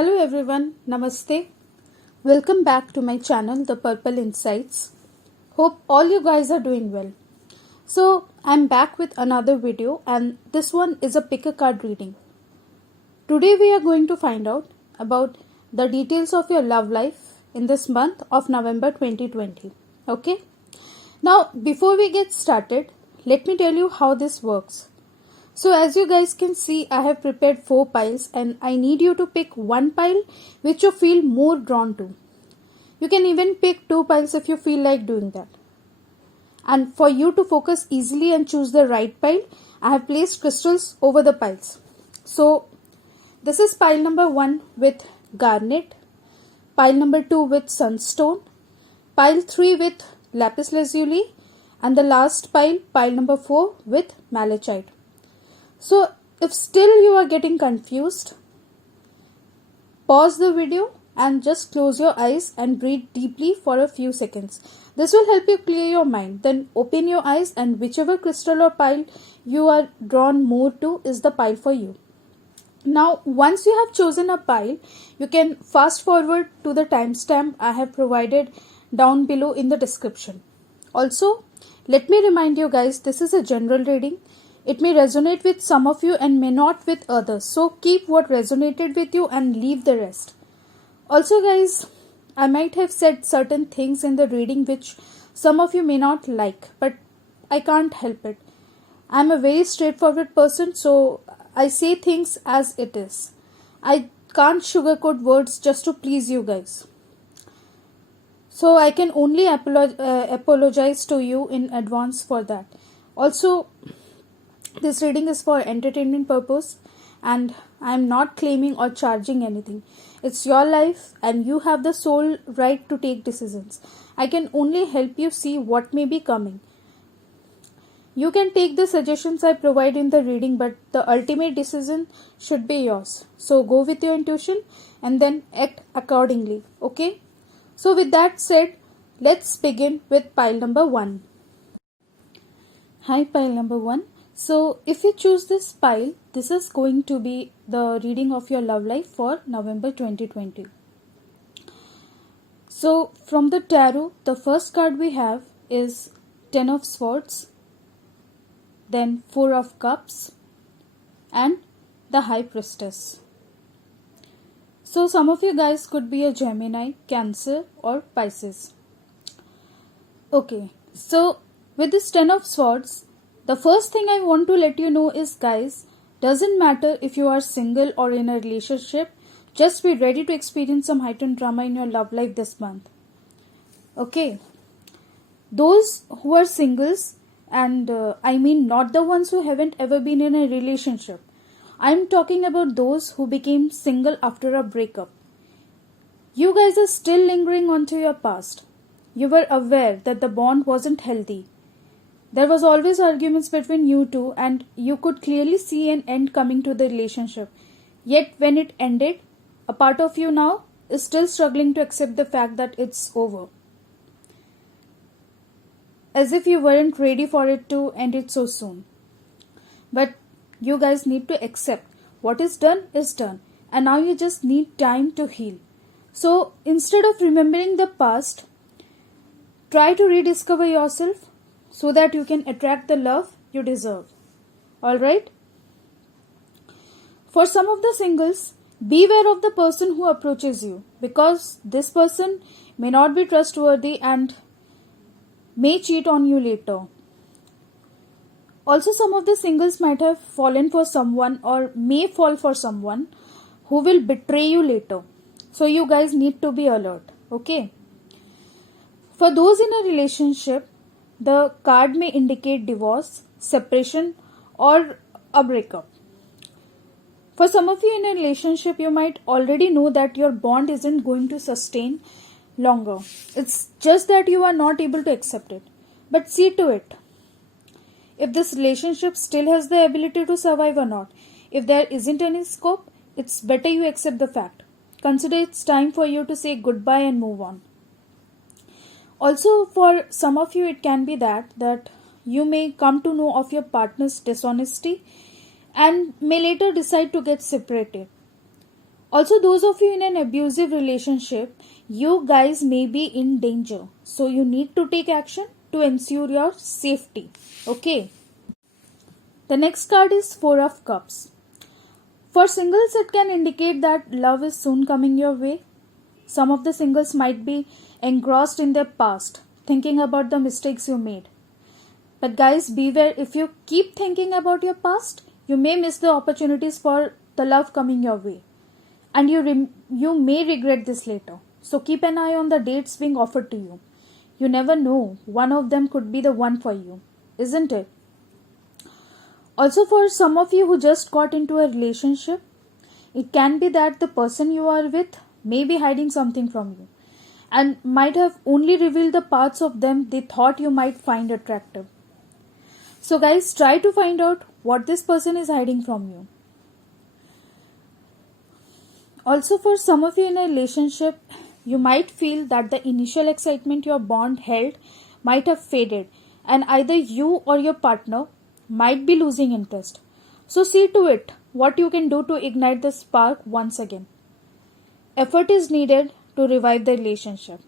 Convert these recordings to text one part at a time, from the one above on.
Hello everyone, Namaste. Welcome back to my channel, The Purple Insights. Hope all you guys are doing well. So, I'm back with another video and this one is a pick a card reading. Today we are going to find out about the details of your love life in this month of November 2020. Okay? Now, before we get started, let me tell you how this works. So as you guys can see, I have prepared 4 piles and I need you to pick one pile which you feel more drawn to. You can even pick 2 piles if you feel like doing that. And for you to focus easily and choose the right pile, I have placed crystals over the piles. So this is pile number 1 with garnet, pile number 2 with sunstone, pile 3 with lapis lazuli, and the last pile number 4 with malachite. So if still you are getting confused, pause the video and just close your eyes and breathe deeply for a few seconds. This will help you clear your mind. Then open your eyes and whichever crystal or pile you are drawn more to is the pile for you. Now once you have chosen a pile, you can fast forward to the timestamp I have provided down below in the description. Also, let me remind you guys, this is a general reading. It may resonate with some of you and may not with others. So keep what resonated with you and leave the rest. Also guys, I might have said certain things in the reading which some of you may not like, but I can't help it. I'm a very straightforward person, so I say things as it is. I can't sugarcoat words just to please you guys. So I can only apologize to you in advance for that. Also, this reading is for entertainment purpose and I am not claiming or charging anything. It's your life and you have the sole right to take decisions. I can only help you see what may be coming. You can take the suggestions I provide in the reading, but the ultimate decision should be yours. So go with your intuition and then act accordingly. Okay? So with that said, let's begin with pile number 1. Hi pile number 1. So if you choose this pile, this is going to be the reading of your love life for November 2020. So from the tarot, the first card we have is 10 of Swords, then 4 of Cups and the High Priestess. So some of you guys could be a Gemini, Cancer or Pisces. Okay, so with this 10 of Swords, the first thing I want to let you know is guys, doesn't matter if you are single or in a relationship, just be ready to experience some heightened drama in your love life this month. Okay, those who are singles, and I mean not the ones who haven't ever been in a relationship. I'm talking about those who became single after a breakup. You guys are still lingering onto your past. You were aware that the bond wasn't healthy. There was always arguments between you two and you could clearly see an end coming to the relationship. Yet when it ended, a part of you now is still struggling to accept the fact that it's over. As if you weren't ready for it to end it so soon. But you guys need to accept what is done and now you just need time to heal. So instead of remembering the past, try to rediscover yourself so that you can attract the love you deserve. Alright? For some of the singles, beware of the person who approaches you because this person may not be trustworthy and may cheat on you later. Also, some of the singles might have fallen for someone or may fall for someone who will betray you later. So you guys need to be alert. Okay? For those in a relationship, the card may indicate divorce, separation or a breakup. For some of you in a relationship, you might already know that your bond isn't going to sustain longer. It's just that you are not able to accept it. But see to it. If this relationship still has the ability to survive or not. If there isn't any scope, it's better you accept the fact. Consider it's time for you to say goodbye and move on. Also, for some of you, it can be that you may come to know of your partner's dishonesty and may later decide to get separated. Also, those of you in an abusive relationship, you guys may be in danger. So you need to take action to ensure your safety. Okay. The next card is Four of Cups. For singles, it can indicate that love is soon coming your way. Some of the singles might be engrossed in their past, thinking about the mistakes you made. But guys, beware, if you keep thinking about your past, you may miss the opportunities for the love coming your way. And you may regret this later. So keep an eye on the dates being offered to you. You never know, one of them could be the one for you, isn't it? Also, for some of you who just got into a relationship, it can be that the person you are with may be hiding something from you and might have only revealed the parts of them they thought you might find attractive. So guys, try to find out what this person is hiding from you. Also, for some of you in a relationship, you might feel that the initial excitement your bond held might have faded, and either you or your partner might be losing interest. So see to it what you can do to ignite the spark once again. Effort is needed to revive the relationship.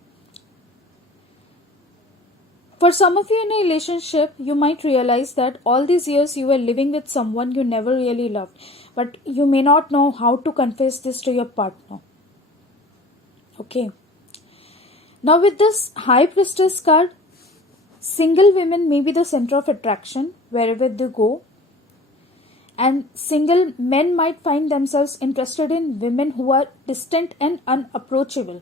For some of you in a relationship, you might realize that all these years you were living with someone you never really loved, but you may not know how to confess this to your partner. Okay. Now with this High Priestess card, single women may be the center of attraction wherever they go, and single men might find themselves interested in women who are distant and unapproachable.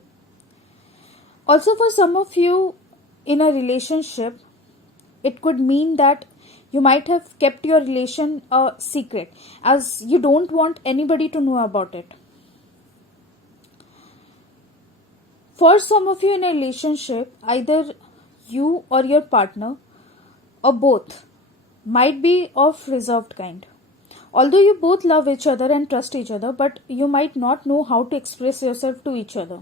Also, for some of you in a relationship, it could mean that you might have kept your relation a secret, as you don't want anybody to know about it. For some of you in a relationship, either you or your partner or both might be of reserved kind. Although you both love each other and trust each other, but you might not know how to express yourself to each other.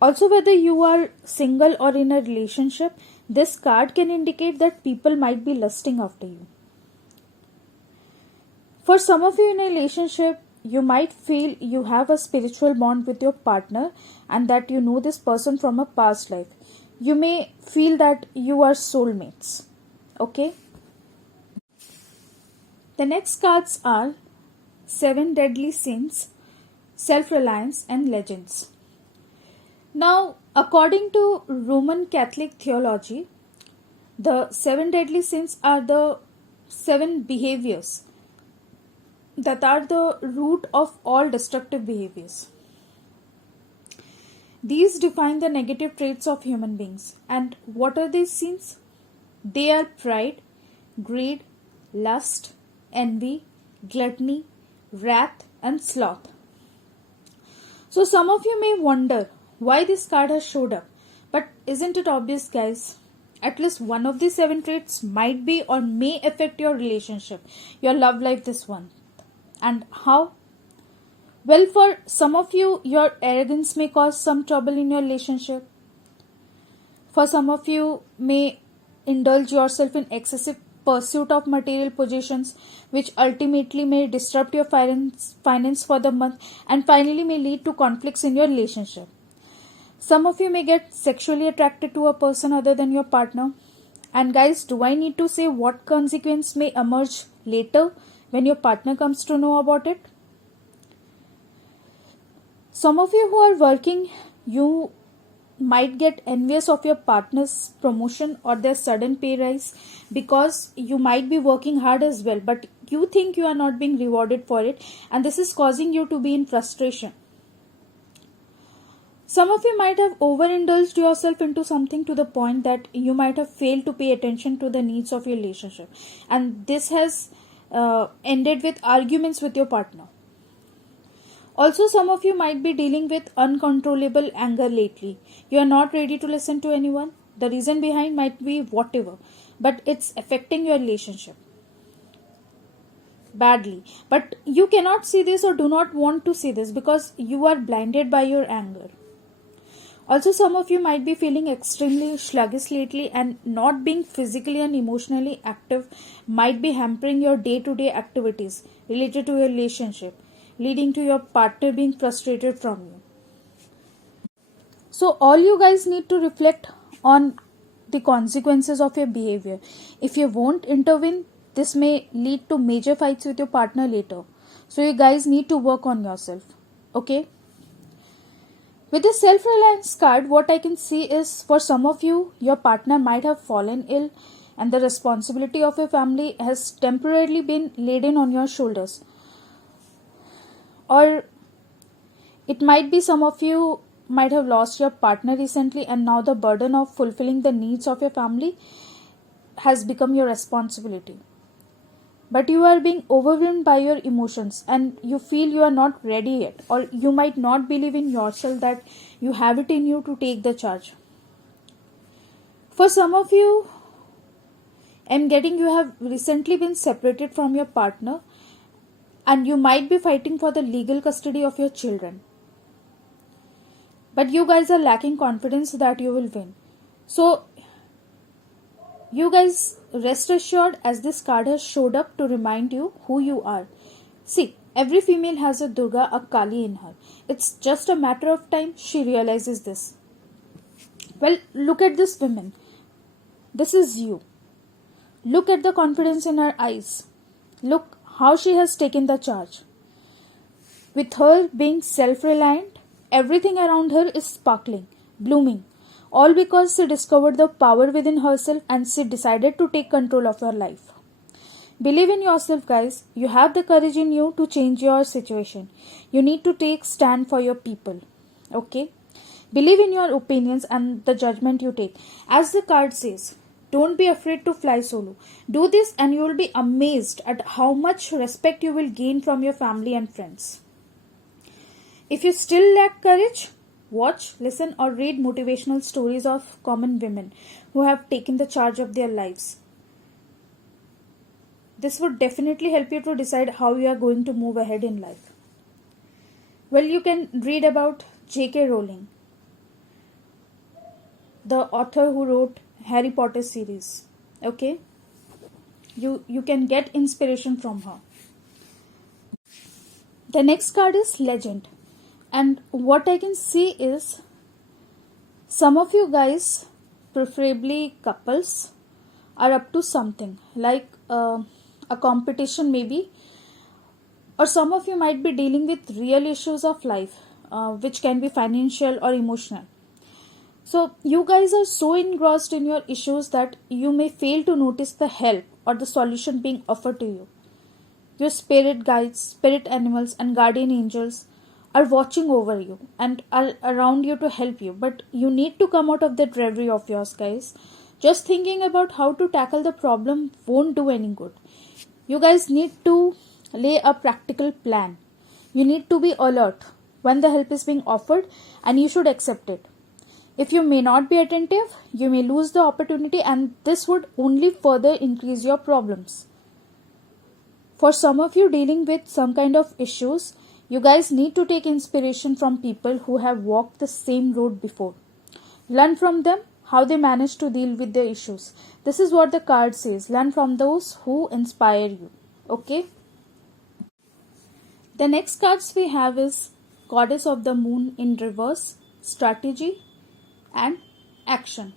Also, whether you are single or in a relationship, this card can indicate that people might be lusting after you. For some of you in a relationship, you might feel you have a spiritual bond with your partner and that you know this person from a past life. You may feel that you are soulmates. Okay? The next cards are 7 Deadly Sins, Self-Reliance and Legends. Now, according to Roman Catholic theology, the 7 deadly sins are the 7 behaviors that are the root of all destructive behaviors. These define the negative traits of human beings. And what are these sins? They are pride, greed, lust, envy, gluttony, wrath, and sloth. So some of you may wonder why this card has showed up. But isn't it obvious, guys? At least one of these 7 traits might be or may affect your relationship, your love life this month. And how? Well, for some of you, your arrogance may cause some trouble in your relationship. For some of you, may indulge yourself in excessive pursuit of material possessions, which ultimately may disrupt your finance for the month and finally may lead to conflicts in your relationship. Some of you may get sexually attracted to a person other than your partner. And guys, do I need to say what consequence may emerge later when your partner comes to know about it? Some of you who are working, you might get envious of your partner's promotion or their sudden pay rise because you might be working hard as well, but you think you are not being rewarded for it, and this is causing you to be in frustration. Some of you might have overindulged yourself into something to the point that you might have failed to pay attention to the needs of your relationship, and this has ended with arguments with your partner. Also, some of you might be dealing with uncontrollable anger lately. You are not ready to listen to anyone. The reason behind might be whatever, but it's affecting your relationship badly. But you cannot see this or do not want to see this because you are blinded by your anger. Also, some of you might be feeling extremely sluggish lately, and not being physically and emotionally active might be hampering your day-to-day activities related to your relationship. leading to your partner being frustrated from you. So all you guys need to reflect on the consequences of your behavior. If you won't intervene, this may lead to major fights with your partner later. So you guys need to work on yourself. Okay? With the self-reliance card, what I can see is for some of you, your partner might have fallen ill and the responsibility of your family has temporarily been laden on your shoulders. Or it might be some of you might have lost your partner recently and now the burden of fulfilling the needs of your family has become your responsibility. But you are being overwhelmed by your emotions and you feel you are not ready yet, or you might not believe in yourself that you have it in you to take the charge. For some of you, I'm getting you have recently been separated from your partner and you might be fighting for the legal custody of your children. But you guys are lacking confidence that you will win. So, you guys rest assured, as this card has showed up to remind you who you are. See, every female has a Durga, a Kali in her. It's just a matter of time she realizes this. Well, look at this woman. This is you. Look at the confidence in her eyes. Look how she has taken the charge. With her being self-reliant, everything around her is sparkling, blooming. All because she discovered the power within herself and she decided to take control of her life. Believe in yourself, guys. You have the courage in you to change your situation. You need to take stand for your people. Okay? Believe in your opinions and the judgment you take. As the card says, don't be afraid to fly solo. Do this and you will be amazed at how much respect you will gain from your family and friends. If you still lack courage, watch, listen, or read motivational stories of common women who have taken the charge of their lives. This would definitely help you to decide how you are going to move ahead in life. Well, you can read about J.K. Rowling, the author who wrote Harry Potter series. Okay? You can get inspiration from her. The next card is Legend. And what I can see is some of you guys, preferably couples, are up to something like a competition maybe, or some of you might be dealing with real issues of life, which can be financial or emotional. So you guys are so engrossed in your issues that you may fail to notice the help or the solution being offered to you. Your spirit guides, spirit animals, and guardian angels are watching over you and are around you to help you. But you need to come out of that reverie of yours, guys. Just thinking about how to tackle the problem won't do any good. You guys need to lay a practical plan. You need to be alert when the help is being offered and you should accept it. If you may not be attentive, you may lose the opportunity and this would only further increase your problems. For some of you dealing with some kind of issues, you guys need to take inspiration from people who have walked the same road before. Learn from them how they manage to deal with their issues. This is what the card says. Learn from those who inspire you. Okay? The next cards we have is Goddess of the Moon in reverse, Strategy and Action.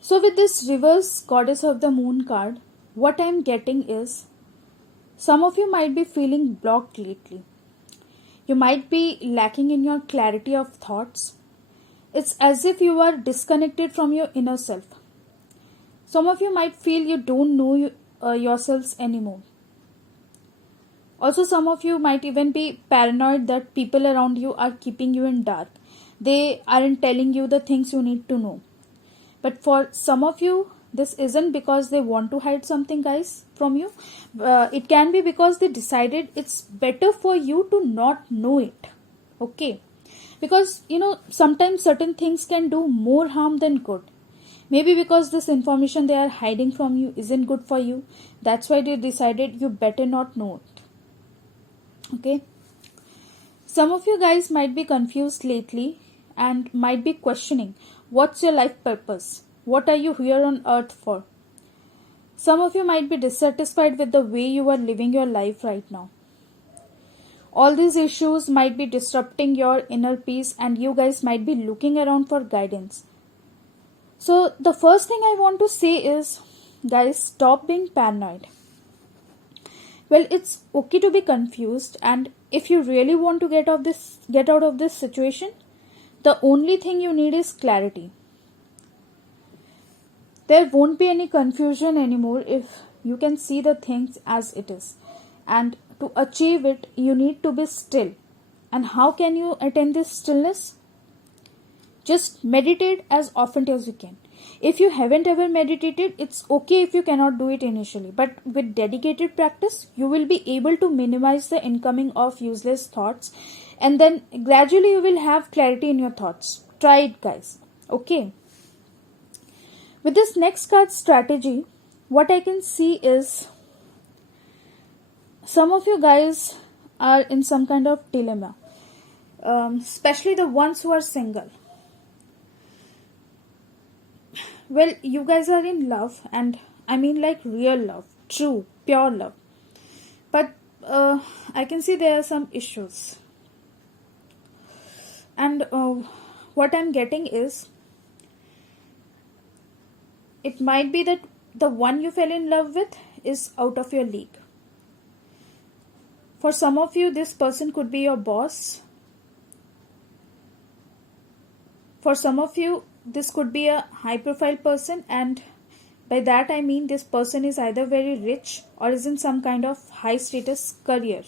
So with this reverse Goddess of the Moon card, what I am getting is some of you might be feeling blocked lately. You might be lacking in your clarity of thoughts. It's as if you are disconnected from your inner self. Some of you might feel you don't know yourselves anymore. Also, some of you might even be paranoid that people around you are keeping you in dark. They aren't telling you the things you need to know. But for some of you, this isn't because they want to hide something, guys, from you. It can be because they decided it's better for you to not know it. Okay? Because, sometimes certain things can do more harm than good. Maybe because this information they are hiding from you isn't good for you. That's why they decided you better not know it. Okay? Some of you guys might be confused lately and might be questioning, what's your life purpose? What are you here on earth for? Some of you might be dissatisfied with the way you are living your life right now. All these issues might be disrupting your inner peace, and you guys might be looking around for guidance. So the first thing I want to say is, guys, stop being paranoid. Well, it's okay to be confused, and if you really want to get out of this situation, the only thing you need is clarity. There won't be any confusion anymore if you can see the things as it is. And to achieve it, you need to be still. And how can you attain this stillness? Just meditate as often as you can. If you haven't ever meditated, it's okay if you cannot do it initially. But with dedicated practice, you will be able to minimize the incoming of useless thoughts. And then gradually you will have clarity in your thoughts. Try it, guys. Okay. With this next card strategy, what I can see is some of you guys are in some kind of dilemma, especially the ones who are single. Well, you guys are in love, and I mean like real love, true, pure love. But I can see there are some issues. And what I'm getting is, it might be that the one you fell in love with is out of your league. For some of you, this person could be your boss. For some of you, this could be a high profile person, and by that I mean this person is either very rich or is in some kind of high status career.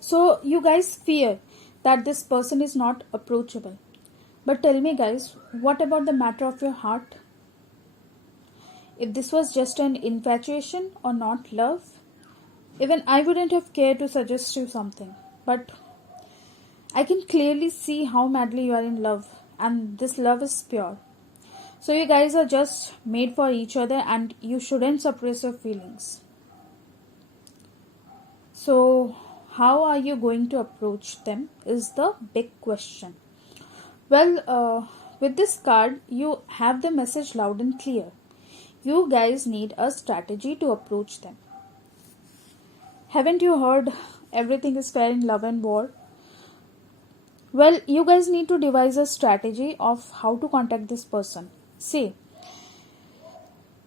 So you guys fear that this person is not approachable. But tell me, guys, what about the matter of your heart? If this was just an infatuation or not love, even I wouldn't have cared to suggest you something. But I can clearly see how madly you are in love, and this love is pure. So you guys are just made for each other, and you shouldn't suppress your feelings. So how are you going to approach them is the big question. Well, with this card, you have the message loud and clear. You guys need a strategy to approach them. Haven't you heard everything is fair in love and war? Well, you guys need to devise a strategy of how to contact this person. See,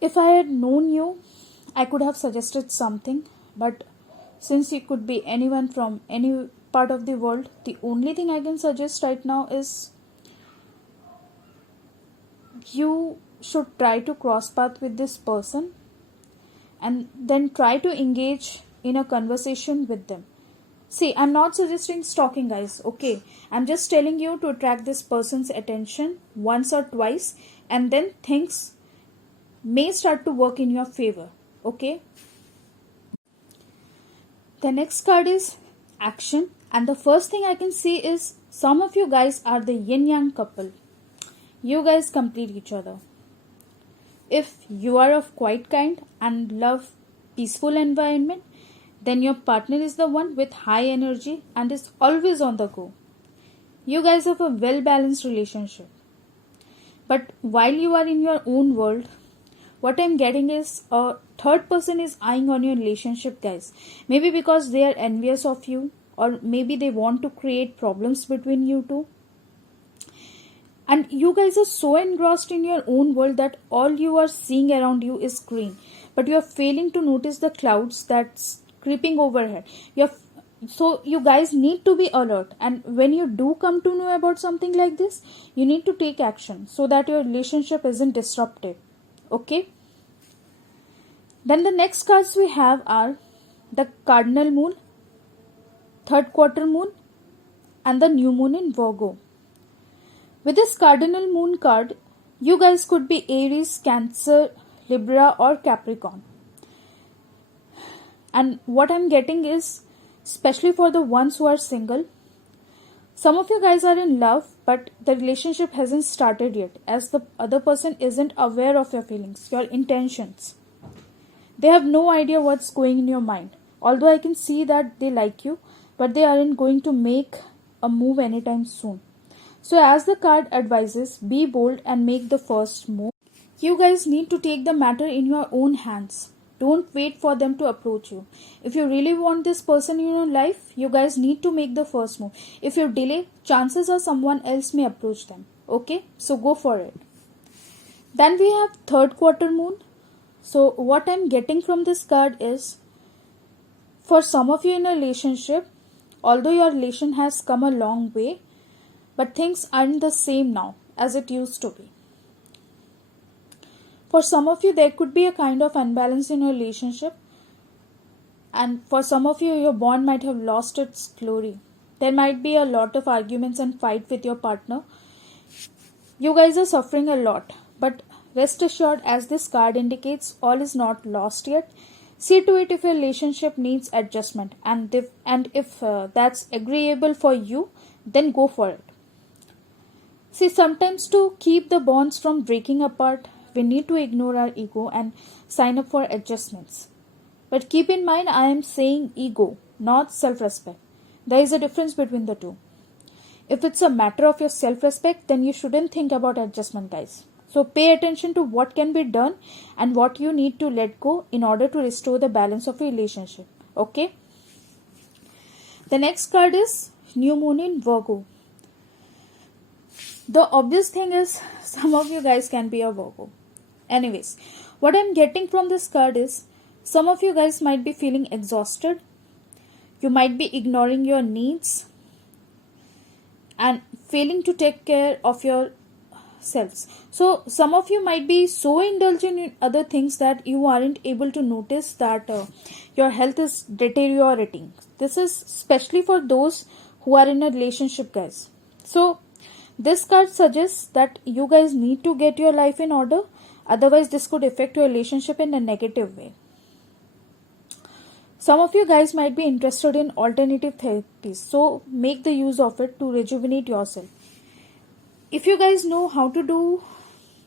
if I had known you, I could have suggested something, but since you could be anyone from any part of the world, the only thing I can suggest right now is you should try to cross path with this person and then try to engage in a conversation with them. See, I'm not suggesting stalking, guys, okay? I'm just telling you to attract this person's attention once or twice, and then things may start to work in your favor, okay? The next card is action, and the first thing I can see is some of you guys are the yin-yang couple. You guys complete each other. If you are of quiet kind and love peaceful environment, then your partner is the one with high energy and is always on the go. You guys have a well-balanced relationship. But while you are in your own world, what I'm getting is a third person is eyeing on your relationship, guys. Maybe because they are envious of you, or maybe they want to create problems between you two. And you guys are so engrossed in your own world that all you are seeing around you is green. But you are failing to notice the clouds that's creeping overhead. So you guys need to be alert. And when you do come to know about something like this, you need to take action so that your relationship isn't disrupted. Okay? Then the next cards we have are the cardinal moon, third quarter moon, and the new moon in Virgo. With this cardinal moon card, you guys could be Aries, Cancer, Libra, or Capricorn. And what I'm getting is, especially for the ones who are single, some of you guys are in love, but the relationship hasn't started yet, as the other person isn't aware of your feelings, your intentions. They have no idea what's going in your mind. Although I can see that they like you, but they aren't going to make a move anytime soon. So as the card advises, be bold and make the first move. You guys need to take the matter in your own hands Don't wait for them to approach you. If you really want this person in your life, you guys need to make the first move. If you delay, chances are someone else may approach them. Okay, so go for it. Then we have third quarter moon. So what I'm getting from this card is, for some of you in a relationship, although your relation has come a long way, but things aren't the same now as it used to be. For some of you, there could be a kind of unbalance in your relationship, and for some of you, your bond might have lost its glory. There might be a lot of arguments and fight with your partner. You guys are suffering a lot, but rest assured, as this card indicates, all is not lost yet. See to it if your relationship needs adjustment, and if that's agreeable for you, then go for it. See, sometimes to keep the bonds from breaking apart, we need to ignore our ego and sign up for adjustments. But keep in mind, I am saying ego, not self-respect. There is a difference between the two. If it's a matter of your self-respect, then you shouldn't think about adjustment, guys. So pay attention to what can be done and what you need to let go in order to restore the balance of your relationship. Okay? The next card is New Moon in Virgo. The obvious thing is, some of you guys can be a Virgo. Anyways, what I'm getting from this card is, some of you guys might be feeling exhausted. You might be ignoring your needs and failing to take care of yourselves. So some of you might be so indulgent in other things that you aren't able to notice that your health is deteriorating. This is especially for those who are in a relationship, guys. So this card suggests that you guys need to get your life in order. Otherwise, this could affect your relationship in a negative way. Some of you guys might be interested in alternative therapies, so make the use of it to rejuvenate yourself. If you guys know how to do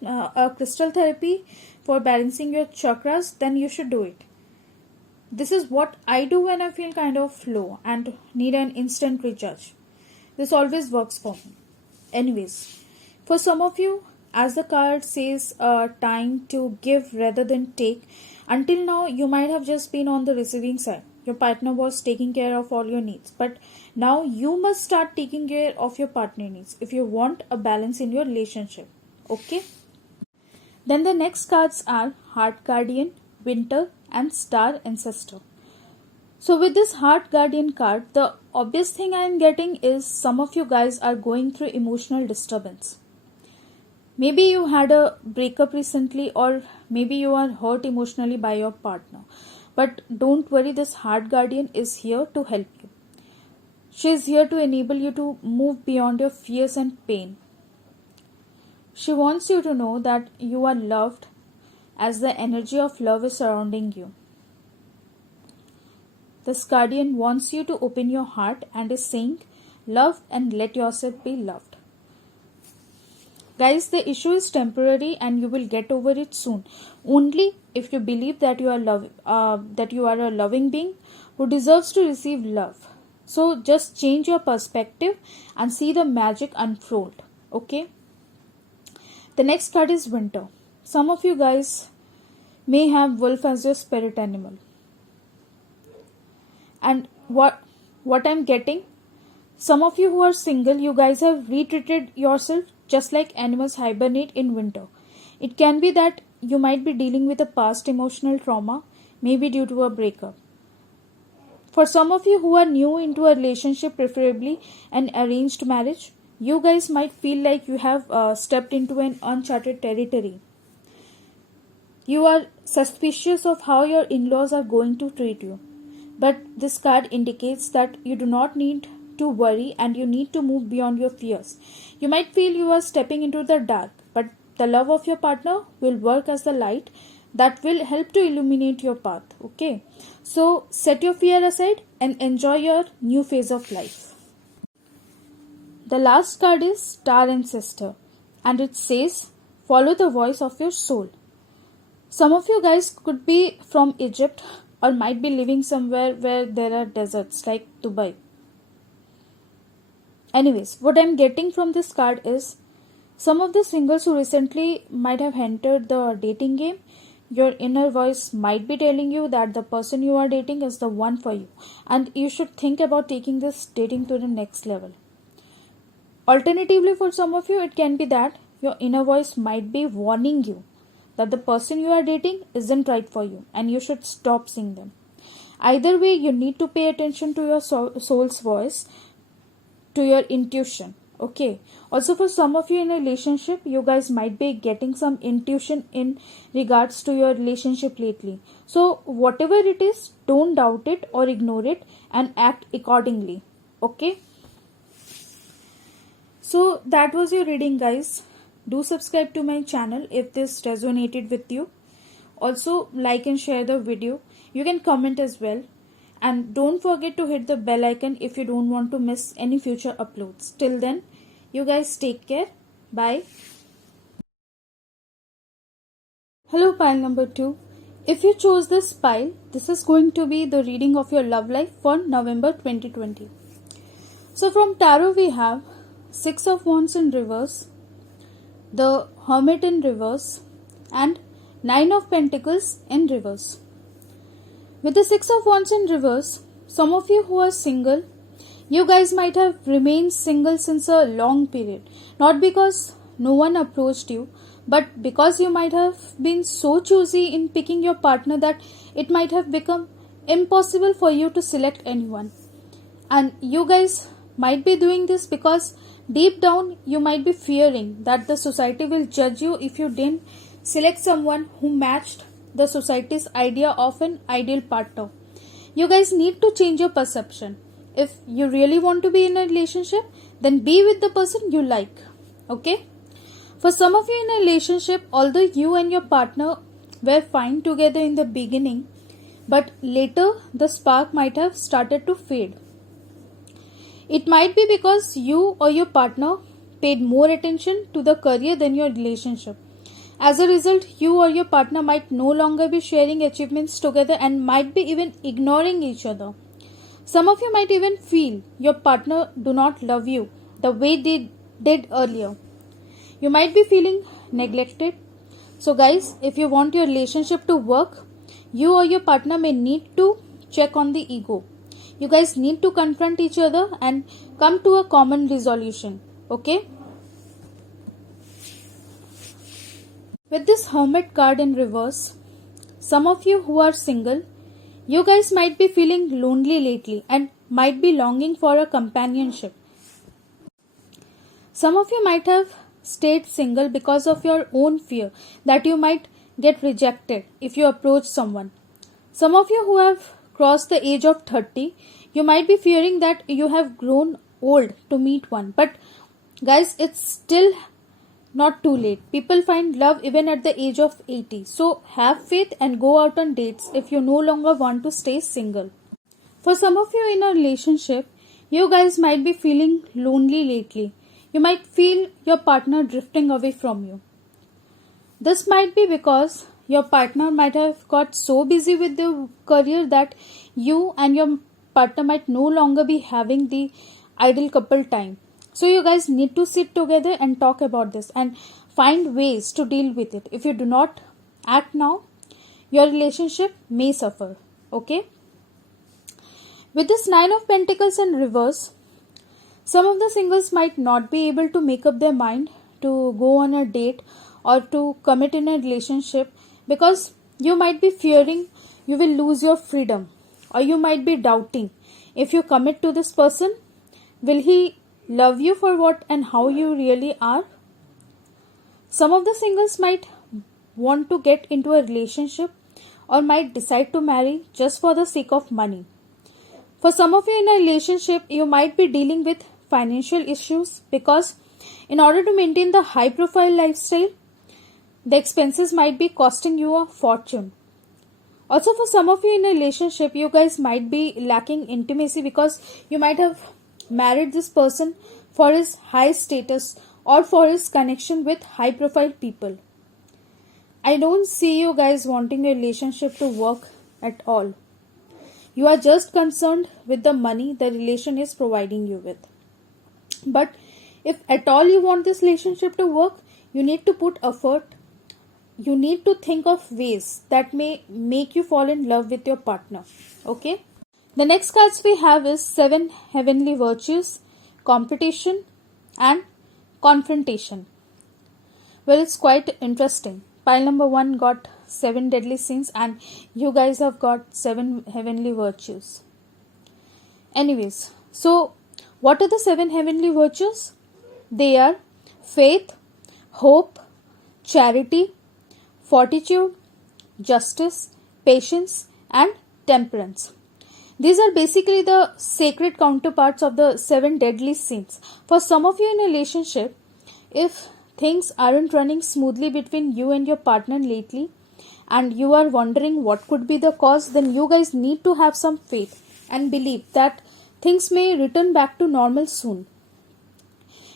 a crystal therapy for balancing your chakras, then you should do it. This is what I do when I feel kind of low and need an instant recharge. This always works for me. Anyways, for some of you, as the card says, time to give rather than take. Until now, you might have just been on the receiving side. Your partner was taking care of all your needs. But now you must start taking care of your partner needs if you want a balance in your relationship. Okay? Then the next cards are Heart Guardian, Winter, and Star Ancestor. So with this Heart Guardian card, the obvious thing I am getting is some of you guys are going through emotional disturbance. Maybe you had a breakup recently, or maybe you are hurt emotionally by your partner. But don't worry, this Heart Guardian is here to help you. She is here to enable you to move beyond your fears and pain. She wants you to know that you are loved, as the energy of love is surrounding you. This guardian wants you to open your heart and is saying, love and let yourself be loved. Guys, the issue is temporary and you will get over it soon. Only if you believe that you are a loving being who deserves to receive love. So just change your perspective and see the magic unfold. Okay? The next card is Winter. Some of you guys may have wolf as your spirit animal. And what I'm getting, some of you who are single, you guys have retreated yourself just like animals hibernate in winter. It can be that you might be dealing with a past emotional trauma, maybe due to a breakup. For some of you who are new into a relationship, preferably an arranged marriage, you guys might feel like you have stepped into an uncharted territory. You are suspicious of how your in-laws are going to treat you. But this card indicates that you do not need to worry and you need to move beyond your fears. You might feel you are stepping into the dark, but the love of your partner will work as the light that will help to illuminate your path. Okay, so set your fear aside and enjoy your new phase of life. The last card is Star Ancestor, and it says, follow the voice of your soul. Some of you guys could be from Egypt or might be living somewhere where there are deserts like Dubai. Anyways, what I'm getting from this card is some of the singles who recently might have entered the dating game, your inner voice might be telling you that the person you are dating is the one for you, and you should think about taking this dating to the next level. Alternatively, for some of you, it can be that your inner voice might be warning you that the person you are dating isn't right for you and you should stop seeing them. Either way, you need to pay attention to your soul's voice, to your intuition. Okay. Also, for some of you in a relationship, you guys might be getting some intuition in regards to your relationship lately. So, whatever it is, don't doubt it or ignore it and act accordingly. Okay. So, that was your reading, guys. Do subscribe to my channel if this resonated with you. Also, like and share the video. You can comment as well. And don't forget to hit the bell icon if you don't want to miss any future uploads. Till then, you guys take care. Bye. Hello, pile number 2. If you chose this pile, this is going to be the reading of your love life for November 2020. So from tarot we have Six of Wands in reverse, the Hermit in reverse, and Nine of Pentacles in reverse. With the Six of Wands in reverse, some of you who are single, you guys might have remained single since a long period. Not because no one approached you, but because you might have been so choosy in picking your partner that it might have become impossible for you to select anyone. And you guys might be doing this because deep down you might be fearing that the society will judge you if you didn't select someone who matched the society's idea of an ideal partner. You guys need to change your perception. If you really want to be in a relationship, then be with the person you like. Okay? For some of you in a relationship, although you and your partner were fine together in the beginning, but later the spark might have started to fade. It might be because you or your partner paid more attention to the career than your relationship. As a result, you or your partner might no longer be sharing achievements together and might be even ignoring each other. Some of you might even feel your partner do not love you the way they did earlier. You might be feeling neglected. So guys, if you want your relationship to work, you or your partner may need to check on the ego. You guys need to confront each other and come to a common resolution. Okay? With this Hermit card in reverse, some of you who are single, you guys might be feeling lonely lately and might be longing for a companionship. Some of you might have stayed single because of your own fear that you might get rejected if you approach someone. Some of you who have crossed the age of 30, you might be fearing that you have grown old to meet one. But guys, it's still not too late. People find love even at the age of 80. So have faith and go out on dates if you no longer want to stay single. For some of you in a relationship, you guys might be feeling lonely lately. You might feel your partner drifting away from you. This might be because your partner might have got so busy with their career that you and your partner might no longer be having the ideal couple time. So you guys need to sit together and talk about this and find ways to deal with it. If you do not act now, your relationship may suffer. Okay? With this Nine of Pentacles in reverse, some of the singles might not be able to make up their mind to go on a date or to commit in a relationship because you might be fearing you will lose your freedom, or you might be doubting if you commit to this person, will he love you for what and how you really are? Some of the singles might want to get into a relationship or might decide to marry just for the sake of money. For some of you in a relationship, you might be dealing with financial issues because in order to maintain the high profile lifestyle, the expenses might be costing you a fortune. Also, for some of you in a relationship, you guys might be lacking intimacy because you might have married this person for his high status or for his connection with high profile people. I don't see you guys wanting your relationship to work at all. You are just concerned with the money the relation is providing you with. But if at all you want this relationship to work, you need to put effort you need to think of ways that may make you fall in love with your partner. Okay. The next cards we have is 7 heavenly virtues, competition and confrontation. Well, it's quite interesting. Pile number 1 got 7 deadly sins and you guys have got 7 heavenly virtues. Anyways, so what are the 7 heavenly virtues? They are faith, hope, charity, fortitude, justice, patience and temperance. These are basically the sacred counterparts of the 7 deadly sins. For some of you in a relationship, if things aren't running smoothly between you and your partner lately, and you are wondering what could be the cause, then you guys need to have some faith and believe that things may return back to normal soon.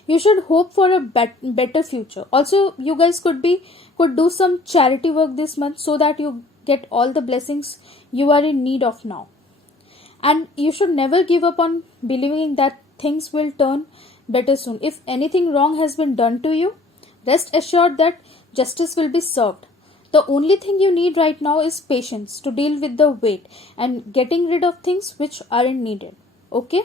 You should hope for a better future. Also, you guys could do some charity work this month so that you get all the blessings you are in need of now. And you should never give up on believing that things will turn better soon. If anything wrong has been done to you, rest assured that justice will be served. The only thing you need right now is patience to deal with the weight and getting rid of things which aren't needed. Okay?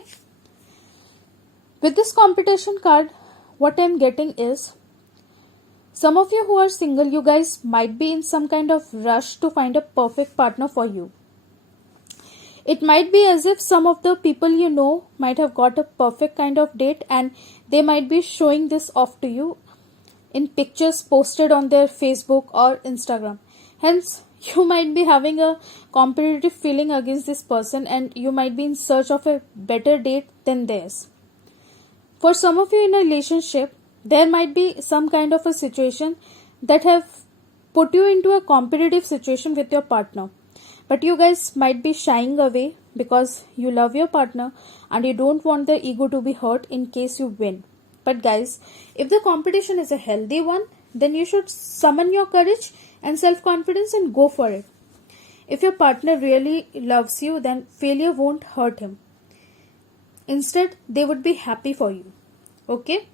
With this competition card, what I'm getting is, some of you who are single, you guys might be in some kind of rush to find a perfect partner for you. It might be as if some of the people you know might have got a perfect kind of date and they might be showing this off to you in pictures posted on their Facebook or Instagram. Hence, you might be having a competitive feeling against this person and you might be in search of a better date than theirs. For some of you in a relationship, there might be some kind of a situation that have put you into a competitive situation with your partner. But you guys might be shying away because you love your partner and you don't want their ego to be hurt in case you win. But guys, if the competition is a healthy one, then you should summon your courage and self-confidence and go for it. If your partner really loves you, then failure won't hurt him. Instead, they would be happy for you. Okay?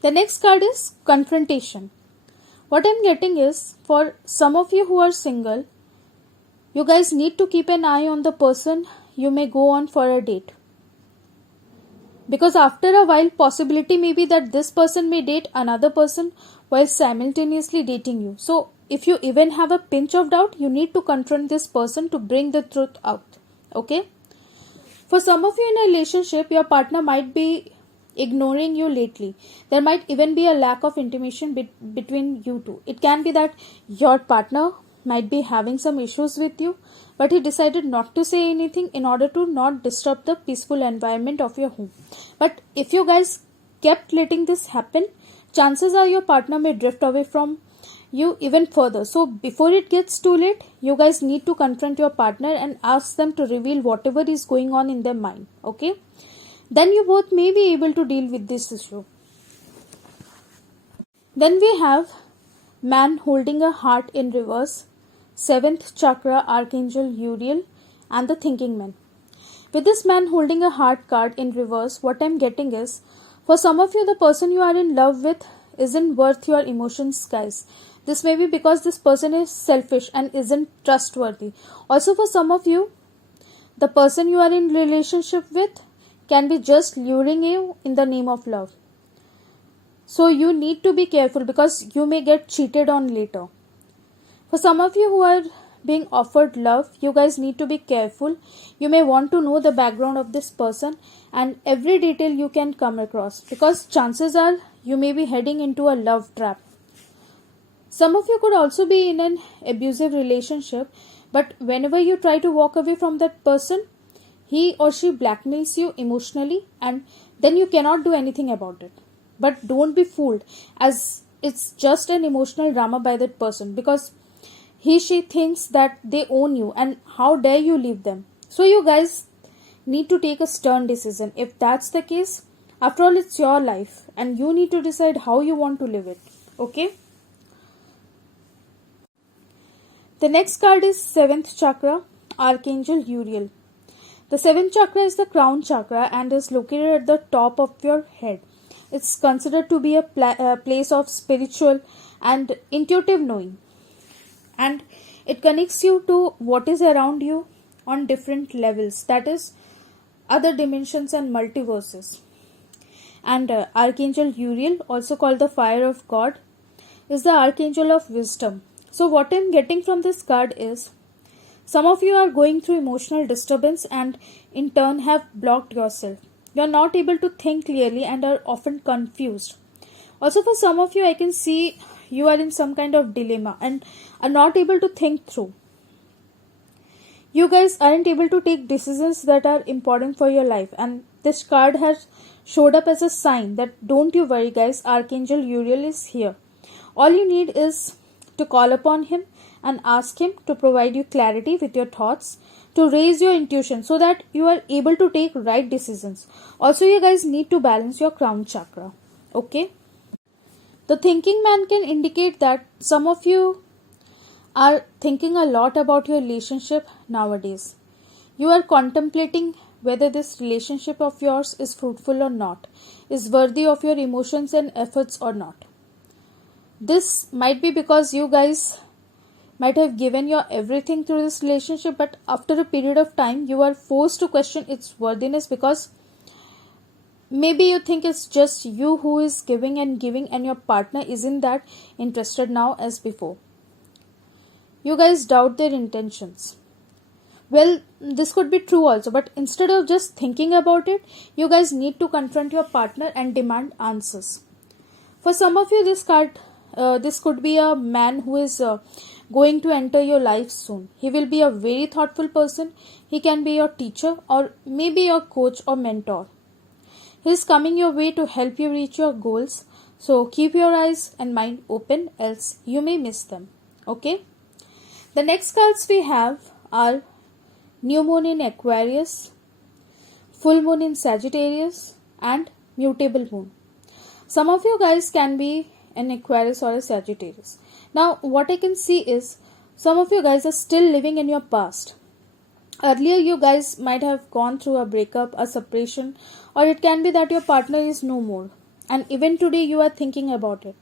The next card is confrontation. What I'm getting is, for some of you who are single, you guys need to keep an eye on the person you may go on for a date. Because after a while, possibility may be that this person may date another person while simultaneously dating you. So, if you even have a pinch of doubt, you need to confront this person to bring the truth out. Okay? For some of you in a relationship, your partner might be ignoring you lately. There might even be a lack of intimacy between you two. It can be that your partner might be having some issues with you, but he decided not to say anything in order to not disturb the peaceful environment of your home. But if you guys kept letting this happen, chances are your partner may drift away from you even further. So before it gets too late, you guys need to confront your partner and ask them to reveal whatever is going on in their mind. Okay? Then you both may be able to deal with this issue. Then we have man holding a heart in reverse, 7th chakra Archangel Uriel and the thinking man. With this man holding a heart card in reverse, what I'm getting is, for some of you, the person you are in love with isn't worth your emotions, guys. This may be because this person is selfish and isn't trustworthy. Also, for some of you, the person you are in relationship with can be just luring you in the name of love. So you need to be careful because you may get cheated on later. For some of you who are being offered love, you guys need to be careful. You may want to know the background of this person and every detail you can come across, because chances are you may be heading into a love trap. Some of you could also be in an abusive relationship, but whenever you try to walk away from that person, he or she blackmails you emotionally and then you cannot do anything about it. But don't be fooled, as it's just an emotional drama by that person, because she thinks that they own you and how dare you leave them. So you guys need to take a stern decision. If that's the case, after all, it's your life and you need to decide how you want to live it. Okay? The next card is 7th chakra, Archangel Uriel. The 7th chakra is the crown chakra and is located at the top of your head. It's considered to be a place of spiritual and intuitive knowing. and it connects you to what is around you on different levels, that is other dimensions and multiverses. And Archangel Uriel, also called the fire of God, is the archangel of wisdom. So what I'm getting from this card is some of you are going through emotional disturbance and in turn have blocked yourself. You are not able to think clearly and are often confused. Also for some of you, I can see you are in some kind of dilemma and are not able to think through. You guys aren't able to take decisions that are important for your life, and this card has showed up as a sign that don't you worry guys, Archangel Uriel is here. All you need is to call upon him and ask him to provide you clarity with your thoughts, to raise your intuition so that you are able to take right decisions. Also, you guys need to balance your crown chakra. Okay? The thinking man can indicate that some of you are thinking a lot about your relationship nowadays. You are contemplating whether this relationship of yours is fruitful or not, is worthy of your emotions and efforts or not. This might be because you guys might have given your everything to this relationship, but after a period of time you are forced to question its worthiness, because maybe you think it's just you who is giving and your partner isn't that interested now as before. You guys doubt their intentions. Well, this could be true also, but instead of just thinking about it, you guys need to confront your partner and demand answers. For some of you, this could be a man who is going to enter your life soon. He will be a very thoughtful person. He can be your teacher or maybe your coach or mentor. He is coming your way to help you reach your goals. So keep your eyes and mind open, else you may miss them. Okay? The next cards we have are New Moon in Aquarius, Full Moon in Sagittarius, and Mutable Moon. Some of you guys can be an Aquarius or a Sagittarius. Now, what I can see is some of you guys are still living in your past. Earlier, you guys might have gone through a breakup, a separation, or it can be that your partner is no more. And even today, you are thinking about it.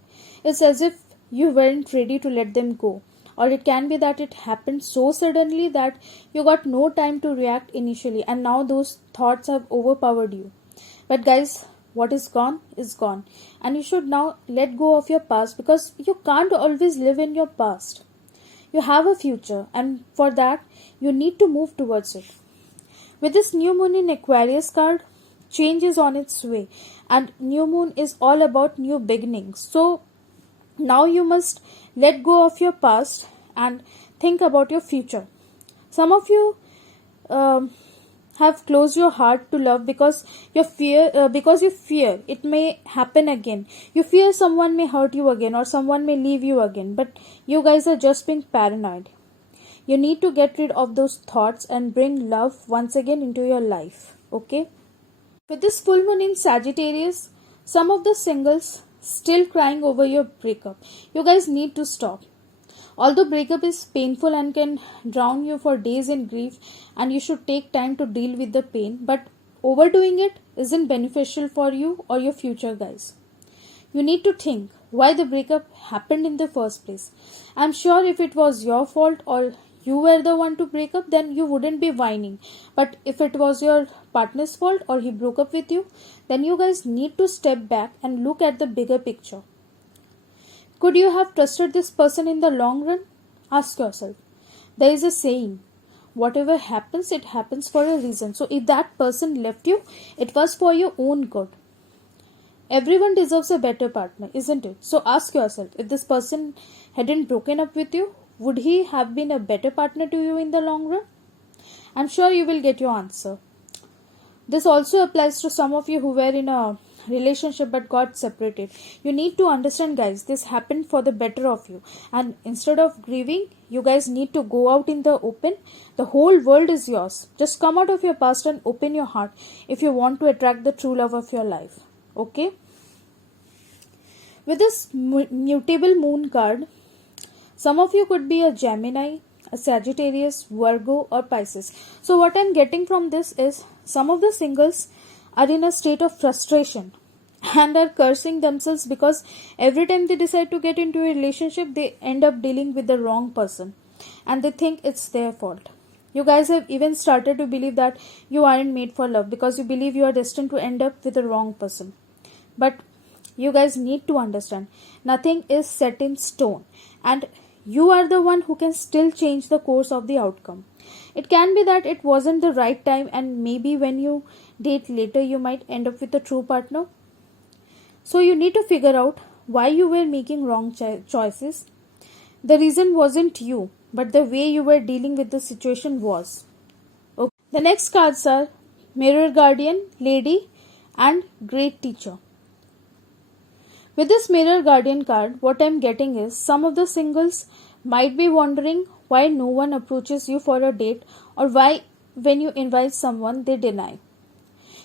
It's as if you weren't ready to let them go. Or it can be that it happened so suddenly that you got no time to react initially, and now those thoughts have overpowered you. But guys, what is gone, and you should now let go of your past, because you can't always live in your past. You have a future, and for that you need to move towards it. With this New Moon in Aquarius card, change is on its way, and New Moon is all about new beginnings. So now you must let go of your past and think about your future. Some of you have closed your heart to love because you fear it may happen again. You fear someone may hurt you again or someone may leave you again. But you guys are just being paranoid. You need to get rid of those thoughts and bring love once again into your life. Okay? With this full moon in Sagittarius, some of the singles still crying over your breakup. You guys need to stop. Although breakup is painful and can drown you for days in grief, and you should take time to deal with the pain, but overdoing it isn't beneficial for you or your future, guys. You need to think why the breakup happened in the first place. I'm sure if it was your fault or you were the one to break up, then you wouldn't be whining. But if it was your partner's fault or he broke up with you, then you guys need to step back and look at the bigger picture. Could you have trusted this person in the long run? Ask yourself. There is a saying, whatever happens, it happens for a reason. So if that person left you, it was for your own good. Everyone deserves a better partner, isn't it? So ask yourself, if this person hadn't broken up with you, would he have been a better partner to you in the long run? I'm sure you will get your answer. This also applies to some of you who were in a relationship but got separated. You need to understand, guys, this happened for the better of you. And instead of grieving, you guys need to go out in the open. The whole world is yours. Just come out of your past and open your heart if you want to attract the true love of your life. Okay? With this mutable moon card, some of you could be a Gemini, a Sagittarius, Virgo, or Pisces. So what I'm getting from this is some of the singles are in a state of frustration. and are cursing themselves because every time they decide to get into a relationship, they end up dealing with the wrong person and they think it's their fault. You guys have even started to believe that you aren't made for love because you believe you are destined to end up with the wrong person. But you guys need to understand, nothing is set in stone, and you are the one who can still change the course of the outcome. It can be that it wasn't the right time, and maybe when you date later, you might end up with a true partner. So you need to figure out why you were making wrong choices. The reason wasn't you, but the way you were dealing with the situation was. Okay. The next cards are Mirror Guardian, Lady, and Great Teacher. With this Mirror Guardian card, what I'm getting is some of the singles might be wondering why no one approaches you for a date, or why when you invite someone they deny.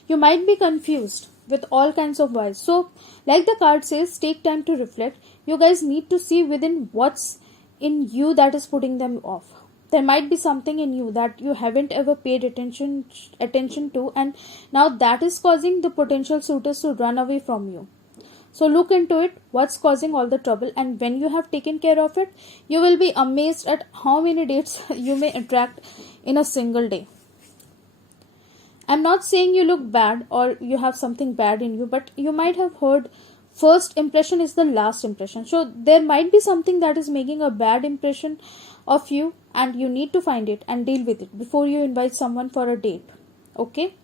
You might be confused with all kinds of whys. So, like the card says, take time to reflect. You guys need to see within what's in you that is putting them off. There might be something in you that you haven't ever paid attention to, and now that is causing the potential suitors to run away from you. So look into it, what's causing all the trouble, and when you have taken care of it, you will be amazed at how many dates you may attract in a single day. I'm not saying you look bad or you have something bad in you, but you might have heard first impression is the last impression. So there might be something that is making a bad impression of you, and you need to find it and deal with it before you invite someone for a date. Okay?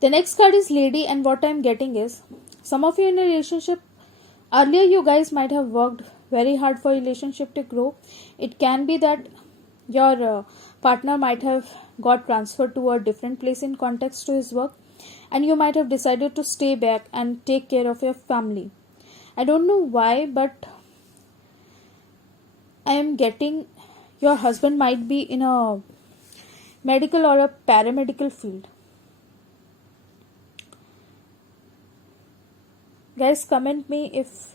The next card is Lady, and what I'm getting is some of you in a relationship, earlier you guys might have worked very hard for relationship to grow. It can be that your partner might have got transferred to a different place in context to his work, and you might have decided to stay back and take care of your family. I don't know why, but I am getting your husband might be in a medical or a paramedical field. Guys, comment me if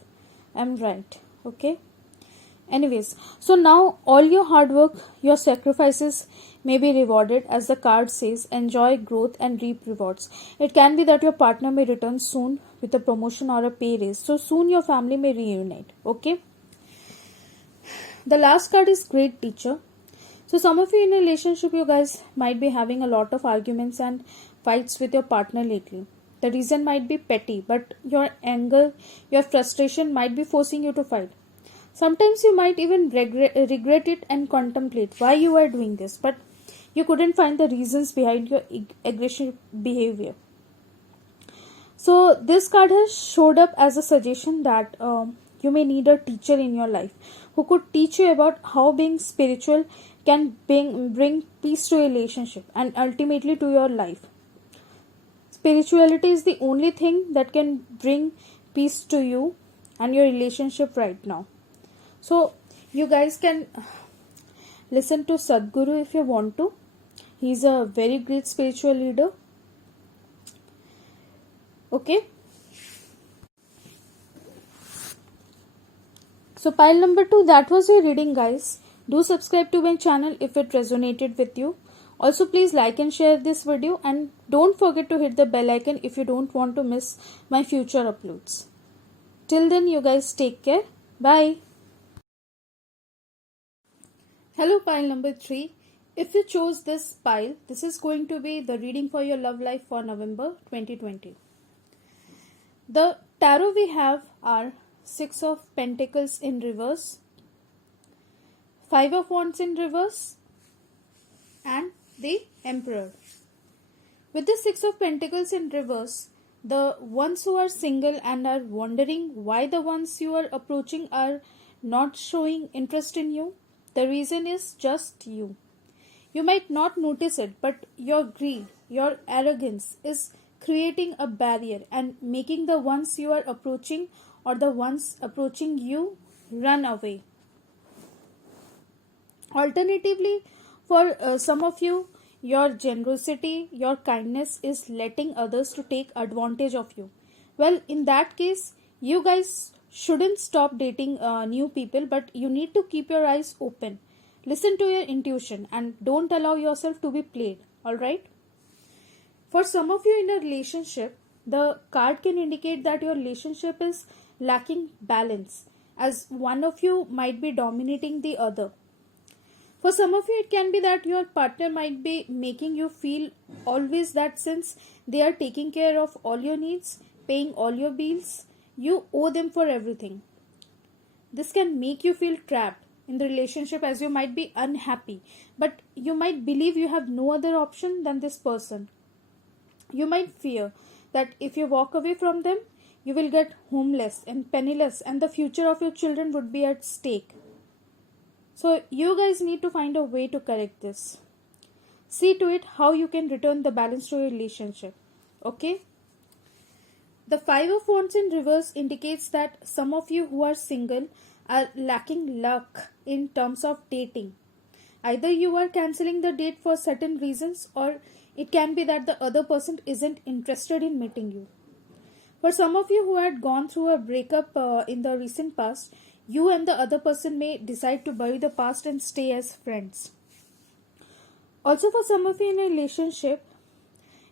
I'm right. Okay? Anyways, so now all your hard work, your sacrifices may be rewarded. As the card says, enjoy growth and reap rewards. It can be that your partner may return soon with a promotion or a pay raise. So soon your family may reunite. Okay? The last card is Great Teacher. So some of you in a relationship, you guys might be having a lot of arguments and fights with your partner lately. The reason might be petty, but your anger, your frustration might be forcing you to fight. Sometimes you might even regret it and contemplate why you are doing this, but you couldn't find the reasons behind your aggressive behavior. So this card has showed up as a suggestion that you may need a teacher in your life who could teach you about how being spiritual can bring peace to a relationship and ultimately to your life. Spirituality is the only thing that can bring peace to you and your relationship right now. So you guys can listen to Sadhguru if you want to. He's a very great spiritual leader. Okay. So pile number 2, that was your reading, guys. Do subscribe to my channel if it resonated with you. Also, please like and share this video, and don't forget to hit the bell icon if you don't want to miss my future uploads. Till then, you guys take care. Bye. Hello, pile number 3. If you chose this pile, this is going to be the reading for your love life for November 2020. The tarot we have are 6 of Pentacles in reverse, 5 of Wands in reverse, and the Emperor. With the 6 of Pentacles in reverse, the ones who are single and are wondering why the ones you are approaching are not showing interest in you, the reason is just you. You might not notice it, but your greed, your arrogance is creating a barrier and making the ones you are approaching or the ones approaching you run away. Alternatively, for some of you, your generosity, your kindness is letting others to take advantage of you. Well, in that case, you guys shouldn't stop dating new people, but you need to keep your eyes open. Listen to your intuition and don't allow yourself to be played. Alright? For some of you in a relationship, The card can indicate that your relationship is lacking balance, as one of you might be dominating the other. For some of you, it can be that your partner might be making you feel always that since they are taking care of all your needs, paying all your bills, you owe them for everything. This can make you feel trapped in the relationship, as you might be unhappy, but you might believe you have no other option than this person. You might fear that if you walk away from them, you will get homeless and penniless, and the future of your children would be at stake. So, you guys need to find a way to correct this. See to it how you can return the balance to your relationship. Okay? The Five of Wands in reverse indicates that some of you who are single are lacking luck in terms of dating. Either you are cancelling the date for certain reasons, or it can be that the other person isn't interested in meeting you. For some of you who had gone through a breakup in the recent past, you and the other person may decide to bury the past and stay as friends. Also, for some of you in a relationship,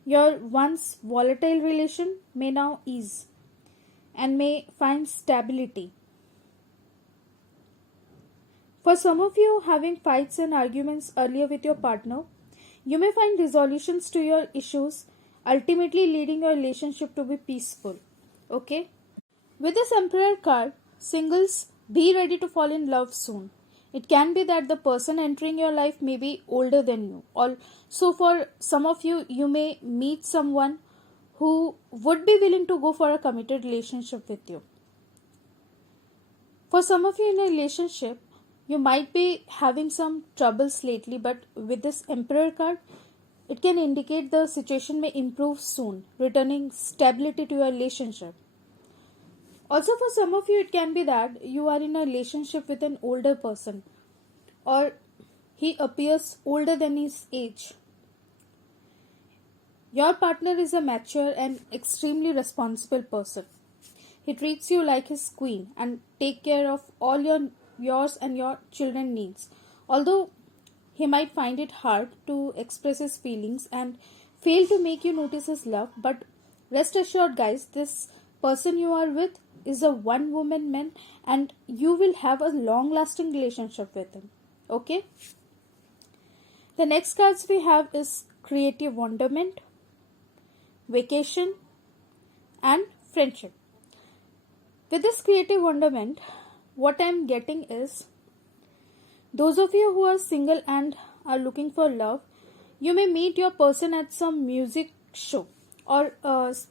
your once volatile relation may now ease and may find stability. For some of you having fights and arguments earlier with your partner, you may find resolutions to your issues, ultimately leading your relationship to be peaceful. Okay? With this Emperor card, singles, be ready to fall in love soon. It can be that the person entering your life may be older than you. Also, for some of you, you may meet someone who would be willing to go for a committed relationship with you. For some of you in a relationship, you might be having some troubles lately, but with this Emperor card, it can indicate the situation may improve soon, returning stability to your relationship. Also, for some of you, it can be that you are in a relationship with an older person, or he appears older than his age. Your partner is a mature and extremely responsible person. He treats you like his queen and take care of all yours and your children's needs. Although he might find it hard to express his feelings and fail to make you notice his love, but rest assured guys, this person you are with is a one woman man and you will have a long lasting relationship with him. Okay? The next cards we have is creative wonderment, vacation, and friendship. With this creative wonderment, what I am getting is, those of you who are single and are looking for love, you may meet your person at some music show or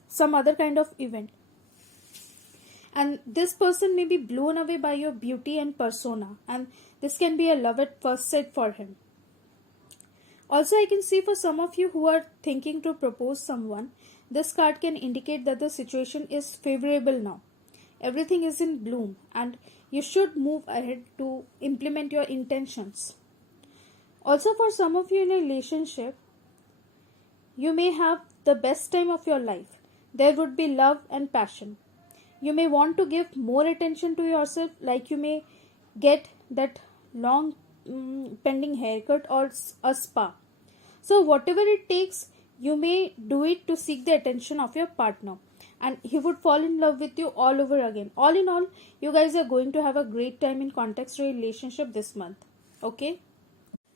some other kind of event. And this person may be blown away by your beauty and persona, and this can be a love at first sight for him. Also, I can see for some of you who are thinking to propose someone, this card can indicate that the situation is favorable now. Everything is in bloom and you should move ahead to implement your intentions. Also, for some of you in a relationship, you may have the best time of your life. There would be love and passion. You may want to give more attention to yourself, like you may get that long pending haircut or a spa. So whatever it takes, you may do it to seek the attention of your partner, and he would fall in love with you all over again. All in all, you guys are going to have a great time in context relationship this month. Okay?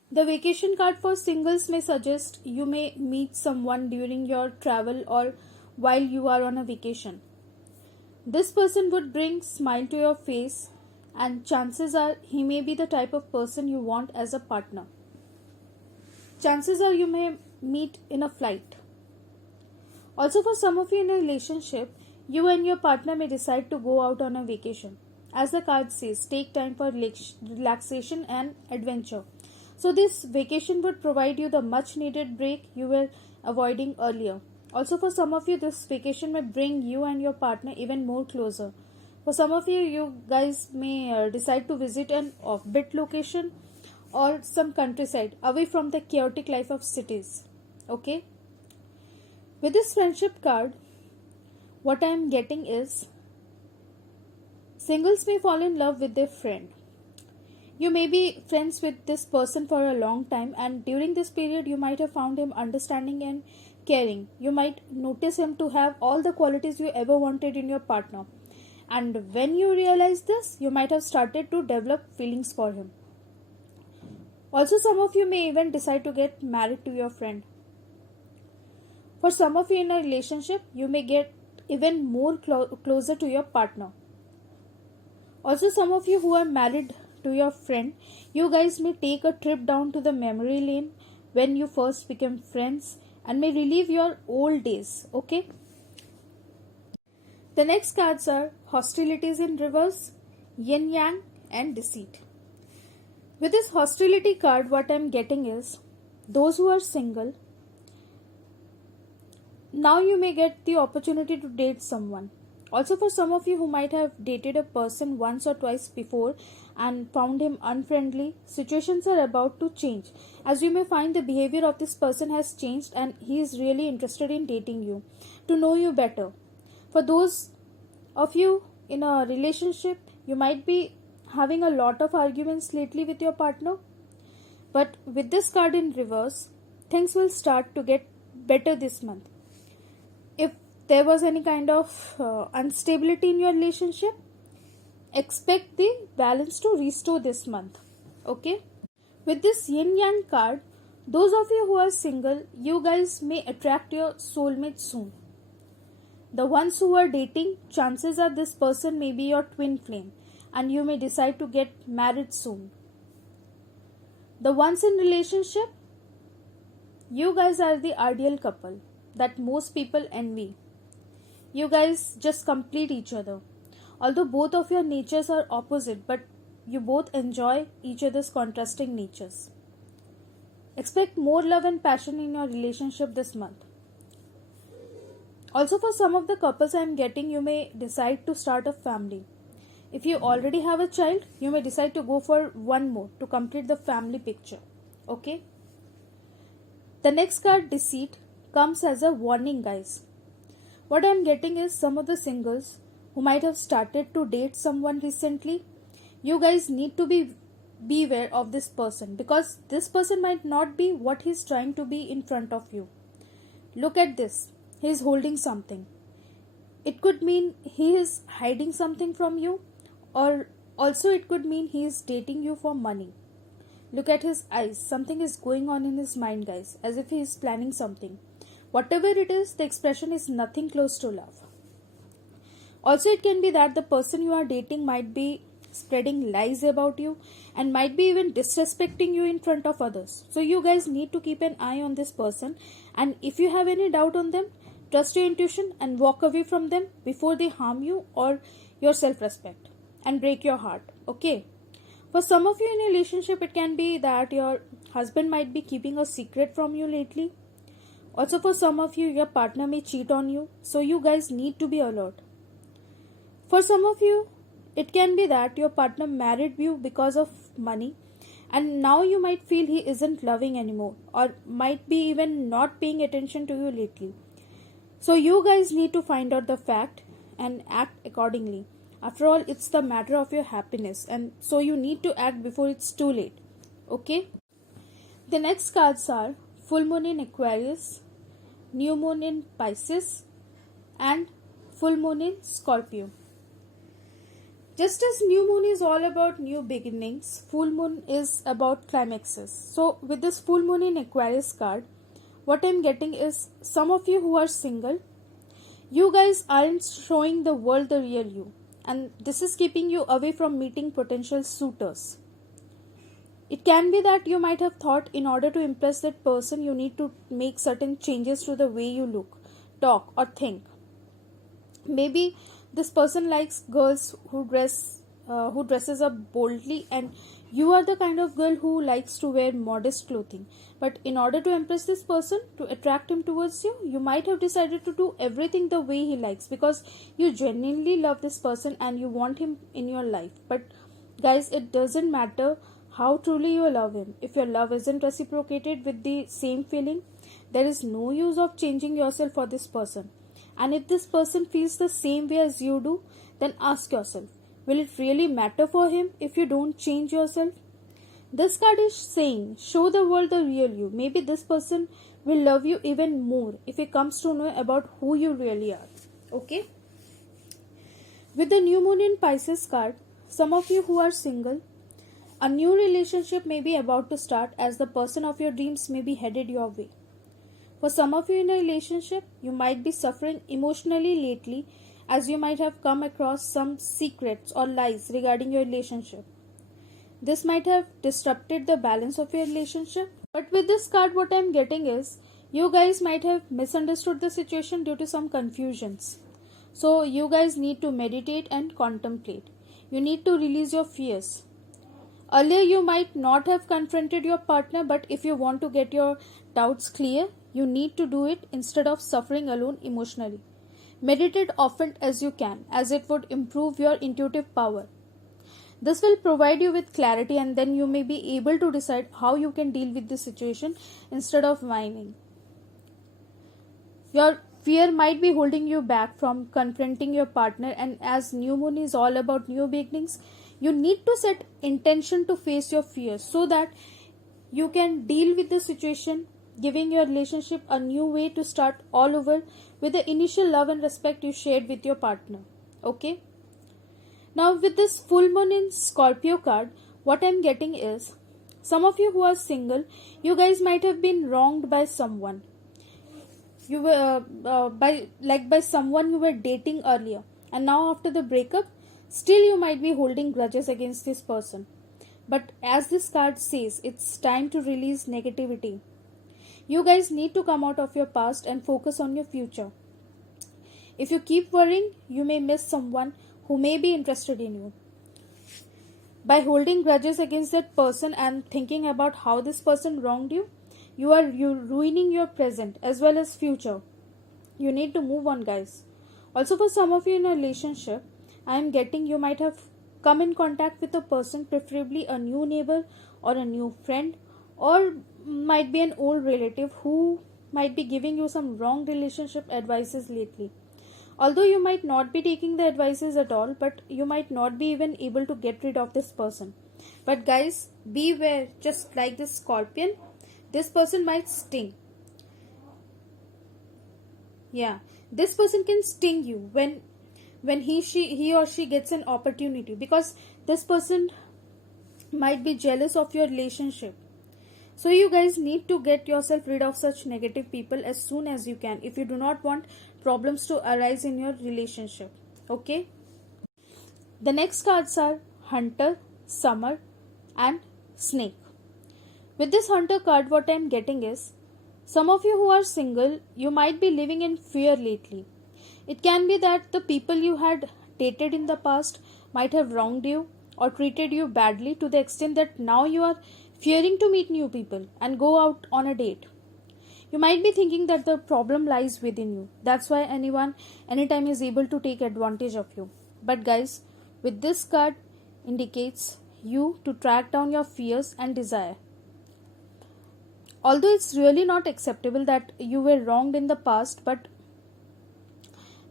The vacation card for singles may suggest you may meet someone during your travel or while you are on a vacation. This person would bring smile to your face, and chances are he may be the type of person you want as a partner. Chances are you may meet in a flight. Also, for some of you in a relationship, you and your partner may decide to go out on a vacation. As the card says, take time for relaxation and adventure. So this vacation would provide you the much needed break you were avoiding earlier. Also, for some of you, this vacation may bring you and your partner even more closer. For some of you, you guys may decide to visit an offbeat location or some countryside away from the chaotic life of cities. Okay? With this friendship card, what I am getting is, singles may fall in love with their friend. You may be friends with this person for a long time, and during this period you might have found him understanding and caring. You might notice him to have all the qualities you ever wanted in your partner. And when you realize this, you might have started to develop feelings for him. Also, some of you may even decide to get married to your friend. For some of you in a relationship, you may get even more closer to your partner. Also, some of you who are married to your friend, you guys may take a trip down to the memory lane when you first became friends and may relive your old days. Okay? The next cards are hostilities in reverse, yin yang, and deceit. With this hostility card, what I am getting is those who are single, now you may get the opportunity to date someone. Also, for some of you who might have dated a person once or twice before and found him unfriendly, situations are about to change, as you may find the behavior of this person has changed and he is really interested in dating you, to know you better. For those of you in a relationship, you might be having a lot of arguments lately with your partner, but with this card in reverse, things will start to get better this month. If there was any kind of instability in your relationship, expect the balance to restore this month. Okay? With this yin yang card, those of you who are single, you guys may attract your soulmate soon. The ones who are dating, chances are this person may be your twin flame and you may decide to get married soon. The ones in relationship, you guys are the ideal couple that most people envy. You guys just complete each other. Although both of your natures are opposite, but you both enjoy each other's contrasting natures. Expect more love and passion in your relationship this month. Also, for some of the couples I am getting, you may decide to start a family. If you already have a child, you may decide to go for one more to complete the family picture. Okay? The next card, deceit, comes as a warning, guys. What I am getting is some of the singles who might have started to date someone recently, you guys need to beware of this person, because this person might not be what he's trying to be in front of you. Look at this. He is holding something. It could mean he is hiding something from you, or also it could mean he is dating you for money. Look at his eyes. Something is going on in his mind, guys, as if he is planning something. Whatever it is, the expression is nothing close to love. Also, it can be that the person you are dating might be spreading lies about you and might be even disrespecting you in front of others. So you guys need to keep an eye on this person, and if you have any doubt on them, trust your intuition and walk away from them before they harm you or your self-respect and break your heart. Okay? For some of you in a relationship, it can be that your husband might be keeping a secret from you lately. Also, for some of you, your partner may cheat on you, so you guys need to be alert. For some of you, it can be that your partner married you because of money, and now you might feel he isn't loving anymore, or might be even not paying attention to you lately. So you guys need to find out the fact and act accordingly. After all, it's the matter of your happiness, and so you need to act before it's too late. Okay? The next cards are full moon in Aquarius, new moon in Pisces, and full moon in Scorpio. Just as new moon is all about new beginnings, full moon is about climaxes. So with this full moon in Aquarius card, what I'm getting is some of you who are single, you guys aren't showing the world the real you, and this is keeping you away from meeting potential suitors. It can be that you might have thought in order to impress that person, you need to make certain changes to the way you look, talk, or think. Maybe this person likes girls who dresses up boldly, and you are the kind of girl who likes to wear modest clothing. But in order to impress this person, to attract him towards you, you might have decided to do everything the way he likes, because you genuinely love this person and you want him in your life. But guys, it doesn't matter how truly you love him. If your love isn't reciprocated with the same feeling, there is no use of changing yourself for this person. And if this person feels the same way as you do, then ask yourself, will it really matter for him if you don't change yourself? This card is saying, show the world the real you. Maybe this person will love you even more if he comes to know about who you really are. Okay? With the new moon in Pisces card, some of you who are single, a new relationship may be about to start as the person of your dreams may be headed your way. For some of you in a relationship, you might be suffering emotionally lately as you might have come across some secrets or lies regarding your relationship. This might have disrupted the balance of your relationship. But with this card, what I'm getting is you guys might have misunderstood the situation due to some confusions. So you guys need to meditate and contemplate. You need to release your fears. Earlier, you might not have confronted your partner, but if you want to get your doubts clear, you need to do it instead of suffering alone emotionally. Meditate often as you can, as it would improve your intuitive power. This will provide you with clarity, and then you may be able to decide how you can deal with the situation instead of whining. Your fear might be holding you back from confronting your partner, and as new moon is all about new beginnings, you need to set intention to face your fears so that you can deal with the situation, giving your relationship a new way to start all over with the initial love and respect you shared with your partner. Okay? Now with this full moon in Scorpio card, what I'm getting is some of you who are single, you guys might have been wronged by someone. You were by someone you were dating earlier, and now after the breakup, still you might be holding grudges against this person. But as this card says, it's time to release negativity. You guys need to come out of your past and focus on your future. If you keep worrying, you may miss someone who may be interested in you. By holding grudges against that person and thinking about how this person wronged you, you are ruining your present as well as future. You need to move on, guys. Also, for some of you in a relationship, I am getting you might have come in contact with a person, preferably a new neighbor or a new friend, or might be an old relative who might be giving you some wrong relationship advices lately. Although you might not be taking the advices at all, but you might not be even able to get rid of this person. But guys, beware, just like this scorpion, this person might sting. Yeah, this person can sting you when he or she gets an opportunity, because this person might be jealous of your relationship. So you guys need to get yourself rid of such negative people as soon as you can if you do not want problems to arise in your relationship. Okay? The next cards are Hunter, Summer and Snake. With this Hunter card, what I am getting is some of you who are single, you might be living in fear lately. It can be that the people you had dated in the past might have wronged you or treated you badly to the extent that now you are fearing to meet new people and go out on a date. You might be thinking that the problem lies within you. That's why anytime is able to take advantage of you. But guys, with this card indicates you to track down your fears and desire. Although it's really not acceptable that you were wronged in the past, but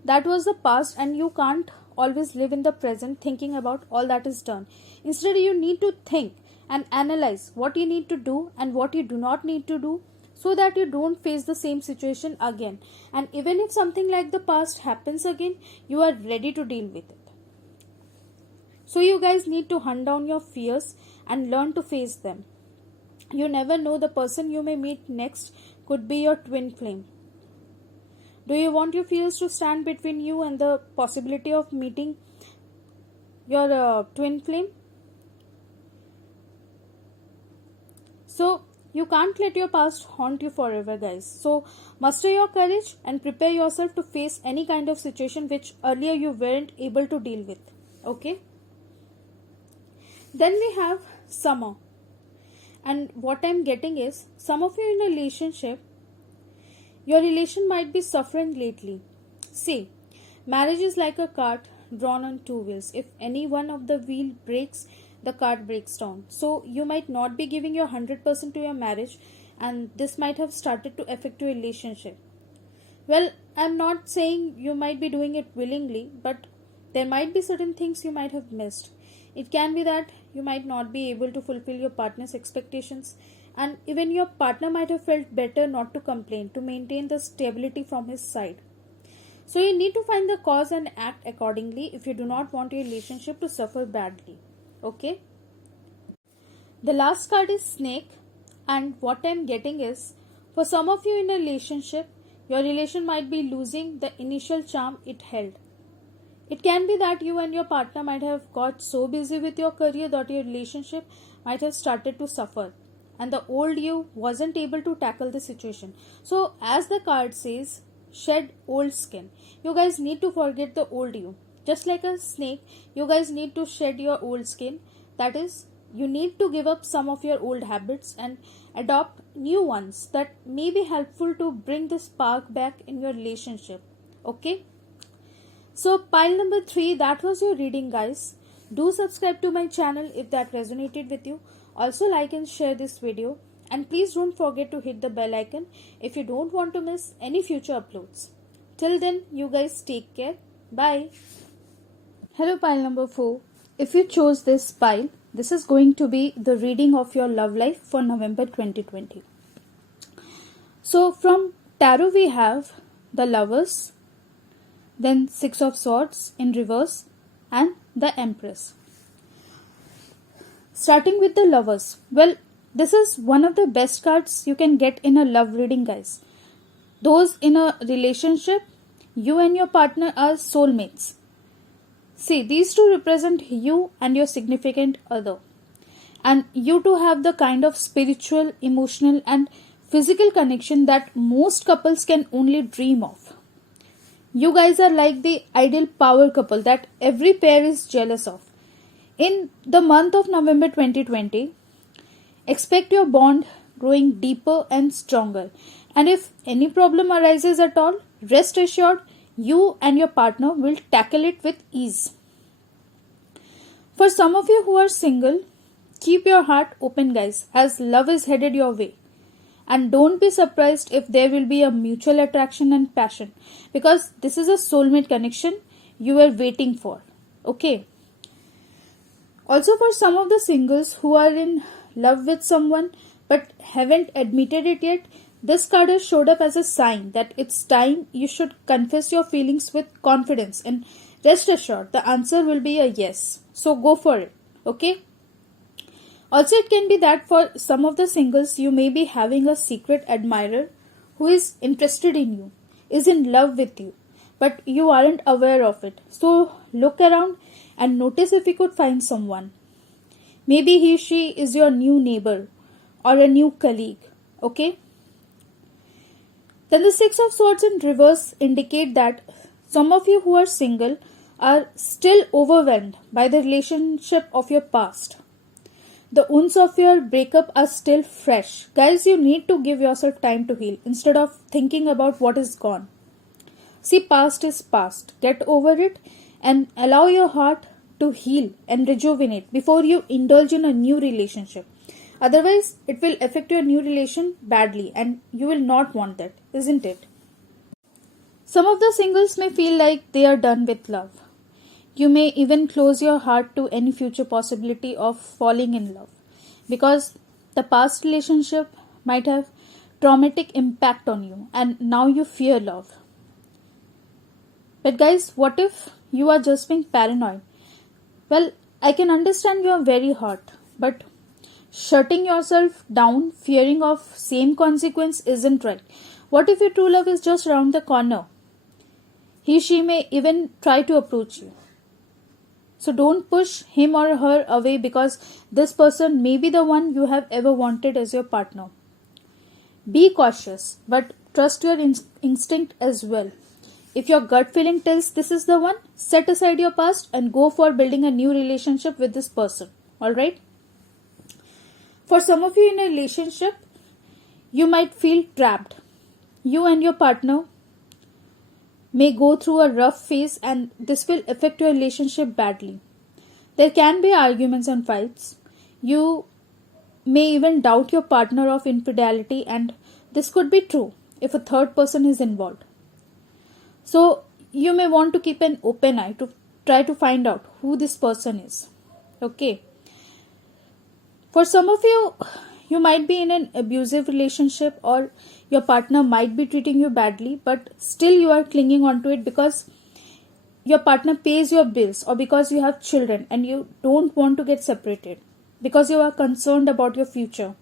that was the past and you can't always live in the present thinking about all that is done. Instead, you need to think and analyze what you need to do and what you do not need to do so that you don't face the same situation again. And even if something like the past happens again, you are ready to deal with it. So you guys need to hunt down your fears and learn to face them. You never know, the person you may meet next could be your twin flame. Do you want your fears to stand between you and the possibility of meeting your twin flame? So you can't let your past haunt you forever, guys. So muster your courage and prepare yourself to face any kind of situation which earlier you weren't able to deal with. Okay? Then we have Summer. And what I'm getting is some of you in a relationship, your relation might be suffering lately. See, marriage is like a cart drawn on two wheels. If any one of the wheel breaks, the cart breaks down. So you might not be giving your 100% to your marriage, and this might have started to affect your relationship. Well, I'm not saying you might be doing it willingly, but there might be certain things you might have missed. It can be that you might not be able to fulfill your partner's expectations, and even your partner might have felt better not to complain to maintain the stability from his side. So you need to find the cause and act accordingly if you do not want your relationship to suffer badly. Okay? The last card is Snake, and what I'm getting is, for some of you in a relationship, your relation might be losing the initial charm it held. It can be that you and your partner might have got so busy with your career that your relationship might have started to suffer, and the old you wasn't able to tackle the situation. So, as the card says, shed old skin. You guys need to forget the old you. Just like a snake, you guys need to shed your old skin. That is, you need to give up some of your old habits and adopt new ones that may be helpful to bring the spark back in your relationship. Okay? So pile number 3, that was your reading, guys. Do subscribe to my channel if that resonated with you. Also like and share this video. And please don't forget to hit the bell icon if you don't want to miss any future uploads. Till then, you guys take care. Bye. Hello pile number 4. If you chose this pile, this is going to be the reading of your love life for November 2020. So from tarot we have the Lovers, then Six of Swords in reverse, and the Empress. Starting with the Lovers. Well, this is one of the best cards you can get in a love reading, guys. Those in a relationship, you and your partner are soulmates. See, these two represent you and your significant other. And you two have the kind of spiritual, emotional, and physical connection that most couples can only dream of. You guys are like the ideal power couple that every pair is jealous of. In the month of November 2020, expect your bond growing deeper and stronger. And if any problem arises at all, rest assured you and your partner will tackle it with ease. For some of you who are single, keep your heart open, guys, as love is headed your way. And don't be surprised if there will be a mutual attraction and passion, because this is a soulmate connection you were waiting for. Okay. Also, for some of the singles who are in love with someone but haven't admitted it yet, this card has showed up as a sign that it's time you should confess your feelings with confidence, and rest assured the answer will be a yes. So go for it. Okay. Also, it can be that for some of the singles, you may be having a secret admirer who is interested in you, is in love with you, but you aren't aware of it. So look around and notice if you could find someone. Maybe she is your new neighbor or a new colleague. Okay. Then the Six of Swords in reverse indicate that some of you who are single are still overwhelmed by the relationship of your past. The wounds of your breakup are still fresh. Guys, you need to give yourself time to heal instead of thinking about what is gone. See, past is past. Get over it and allow your heart to heal and rejuvenate before you indulge in a new relationship. Otherwise, it will affect your new relation badly and you will not want that, isn't it? Some of the singles may feel like they are done with love. You may even close your heart to any future possibility of falling in love, because the past relationship might have traumatic impact on you and now you fear love. But guys, what if you are just being paranoid? Well, I can understand you are very hurt, but shutting yourself down, fearing of same consequence isn't right. What if your true love is just around the corner? She may even try to approach you. So don't push him or her away, because this person may be the one you have ever wanted as your partner. Be cautious, but trust your instinct as well. If your gut feeling tells this is the one, set aside your past and go for building a new relationship with this person. Alright? For some of you in a relationship, you might feel trapped. You and your partner may go through a rough phase and this will affect your relationship badly. There can be arguments and fights. You may even doubt your partner of infidelity, and this could be true if a third person is involved. So you may want to keep an open eye to try to find out who this person is. Okay. For some of you, you might be in an abusive relationship, or your partner might be treating you badly, but still you are clinging on to it because your partner pays your bills, or because you have children and you don't want to get separated, because you are concerned about your future.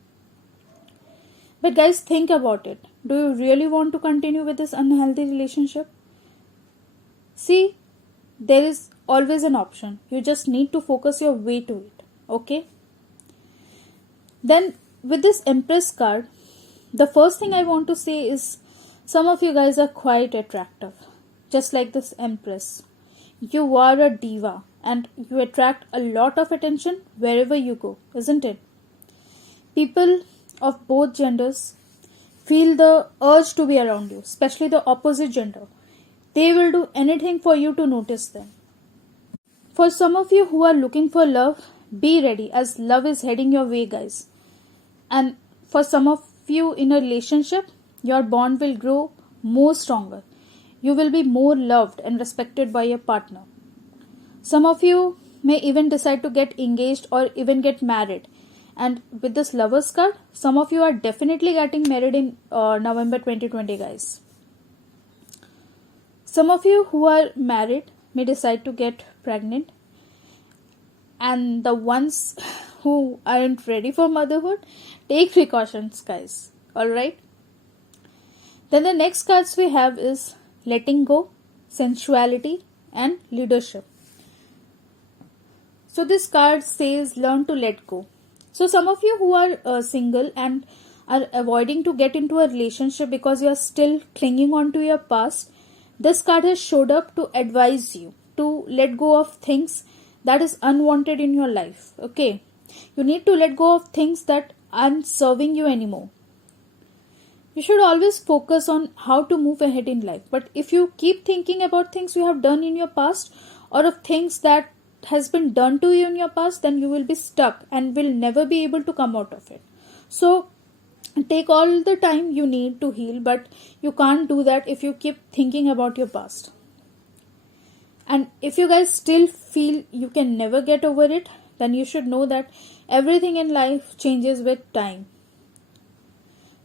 But guys, think about it. Do you really want to continue with this unhealthy relationship? See, there is always an option. You just need to focus your way to it. Okay? Then with this Empress card, the first thing I want to say is some of you guys are quite attractive. Just like this Empress. You are a diva and you attract a lot of attention wherever you go, isn't it? People of both genders feel the urge to be around you, especially the opposite gender. They will do anything for you to notice them. For some of you who are looking for love, be ready, as love is heading your way, guys. And for some of you in a relationship, your bond will grow more stronger. You will be more loved and respected by your partner. Some of you may even decide to get engaged or even get married. And with this Lovers card, some of you are definitely getting married in November 2020, guys. Some of you who are married may decide to get pregnant. And the ones who aren't ready for motherhood, take precautions, guys. Alright? Then the next cards we have is letting go, sensuality, and leadership. So this card says learn to let go. So some of you who are single and are avoiding to get into a relationship because you are still clinging on to your past, this card has showed up to advise you to let go of things that is unwanted in your life. Okay, you need to let go of things that aren't serving you anymore. You should always focus on how to move ahead in life. But if you keep thinking about things you have done in your past, or of things that has been done to you in your past, then you will be stuck and will never be able to come out of it. So take all the time you need to heal, but you can't do that if you keep thinking about your past. And if you guys still feel you can never get over it, then you should know that everything in life changes with time.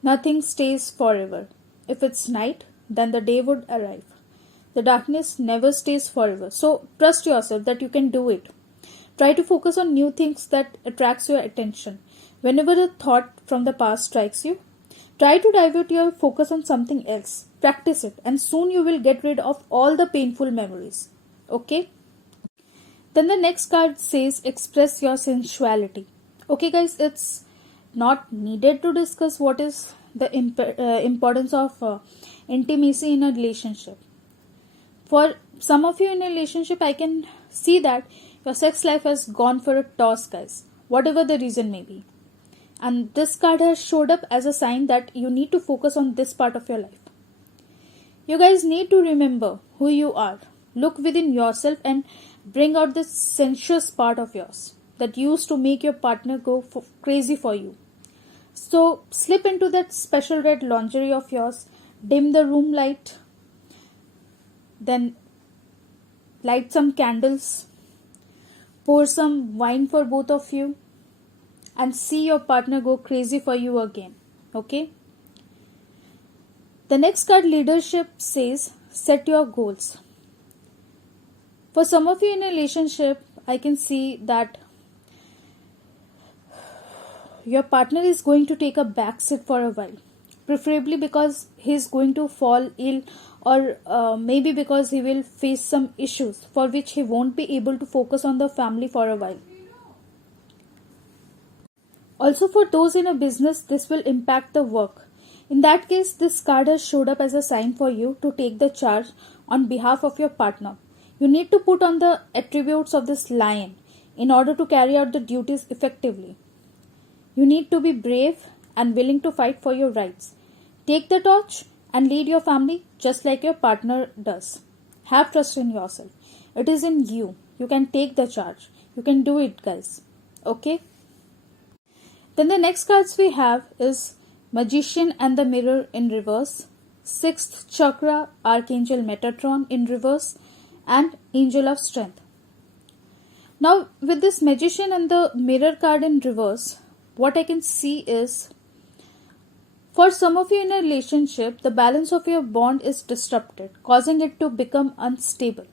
Nothing stays forever. If it's night, then the day would arrive. The darkness never stays forever. So trust yourself that you can do it. Try to focus on new things that attracts your attention. Whenever a thought from the past strikes you, try to divert your focus on something else. Practice it, and soon you will get rid of all the painful memories. Okay? Then the next card says express your sensuality. Okay guys, it's not needed to discuss what is the importance of intimacy in a relationship. For some of you in a relationship, I can see that your sex life has gone for a toss, guys, whatever the reason may be. And this card has showed up as a sign that you need to focus on this part of your life. You guys need to remember who you are. Look within yourself and bring out this sensuous part of yours that used to make your partner go crazy for you. So slip into that special red lingerie of yours, dim the room light, then light some candles, pour some wine for both of you, and see your partner go crazy for you again. Okay? The next card, leadership, says set your goals. For some of you in a relationship, I can see that your partner is going to take a backseat for a while, preferably because he's going to fall ill, or maybe because he will face some issues for which he won't be able to focus on the family for a while. Also, for those in a business, this will impact the work. In that case, this card has showed up as a sign for you to take the charge on behalf of your partner. You need to put on the attributes of this lion in order to carry out the duties effectively. You need to be brave and willing to fight for your rights. Take the torch and lead your family just like your partner does. Have trust in yourself. It is in you. You can take the charge. You can do it, guys. Okay? Then the next cards we have is Magician and the Mirror in reverse, 6th Chakra, Archangel Metatron in reverse, and Angel of Strength. Now with this Magician and the Mirror card in reverse, what I can see is, for some of you in a relationship, the balance of your bond is disrupted, causing it to become unstable.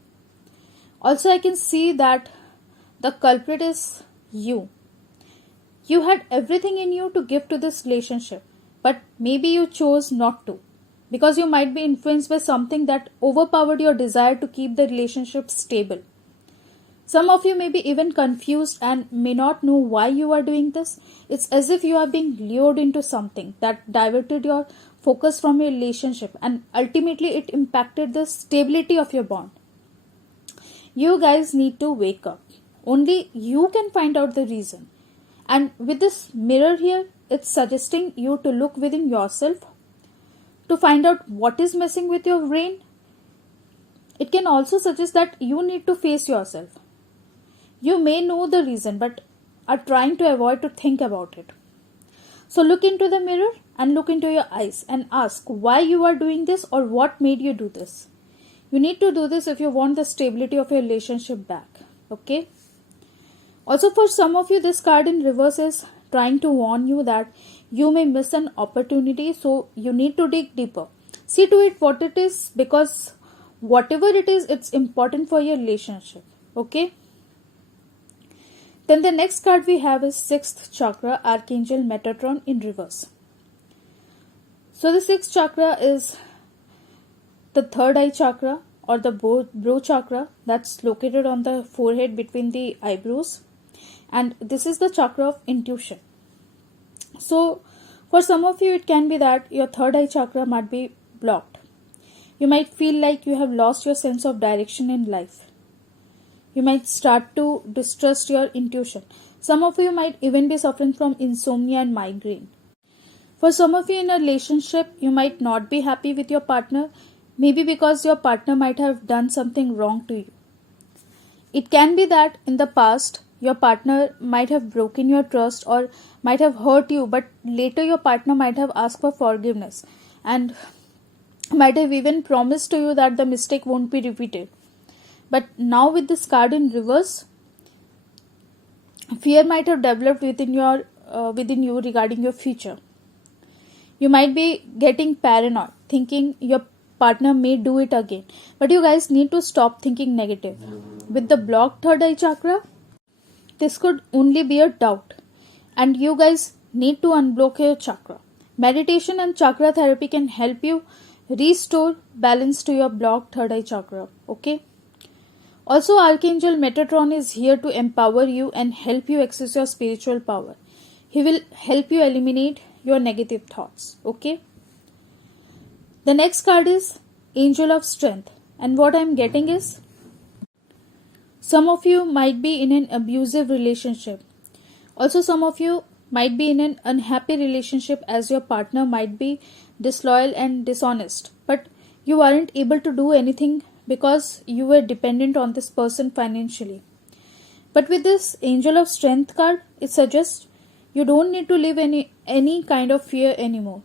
Also, I can see that the culprit is you. You had everything in you to give to this relationship, but maybe you chose not to, because you might be influenced by something that overpowered your desire to keep the relationship stable. Some of you may be even confused and may not know why you are doing this. It's as if you are being lured into something that diverted your focus from your relationship, and ultimately it impacted the stability of your bond. You guys need to wake up. Only you can find out the reason. And with this mirror here, it's suggesting you to look within yourself to find out what is messing with your brain. It can also suggest that you need to face yourself. You may know the reason but are trying to avoid to think about it. So look into the mirror and look into your eyes and ask why you are doing this or what made you do this. You need to do this if you want the stability of your relationship back. Okay? Also, for some of you, this card in reverse is trying to warn you that you may miss an opportunity, so you need to dig deeper. See to it what it is, because whatever it is, it's important for your relationship. Okay? Then the next card we have is 6th chakra, Archangel Metatron in reverse. So the 6th chakra is the third eye chakra or the brow chakra that's located on the forehead between the eyebrows. And this is the chakra of intuition. So for some of you, it can be that your third eye chakra might be blocked. You might feel like you have lost your sense of direction in life. You might start to distrust your intuition. Some of you might even be suffering from insomnia and migraine. For some of you in a relationship, you might not be happy with your partner, maybe because your partner might have done something wrong to you. It can be that in the past, your partner might have broken your trust or might have hurt you, but later your partner might have asked for forgiveness and might have even promised to you that the mistake won't be repeated. But now with this card in reverse, fear might have developed within you regarding your future. You might be getting paranoid, thinking your partner may do it again. But you guys need to stop thinking negative. With the blocked third eye chakra, this could only be a doubt. And you guys need to unblock your chakra. Meditation and chakra therapy can help you restore balance to your blocked third eye chakra. Okay? Also, Archangel Metatron is here to empower you and help you access your spiritual power. He will help you eliminate your negative thoughts. Okay? The next card is Angel of Strength. And what I am getting is, some of you might be in an abusive relationship. Also, some of you might be in an unhappy relationship as your partner might be disloyal and dishonest. But you aren't able to do anything because you were dependent on this person financially. But with this Angel of Strength card, it suggests you don't need to live any kind of fear anymore.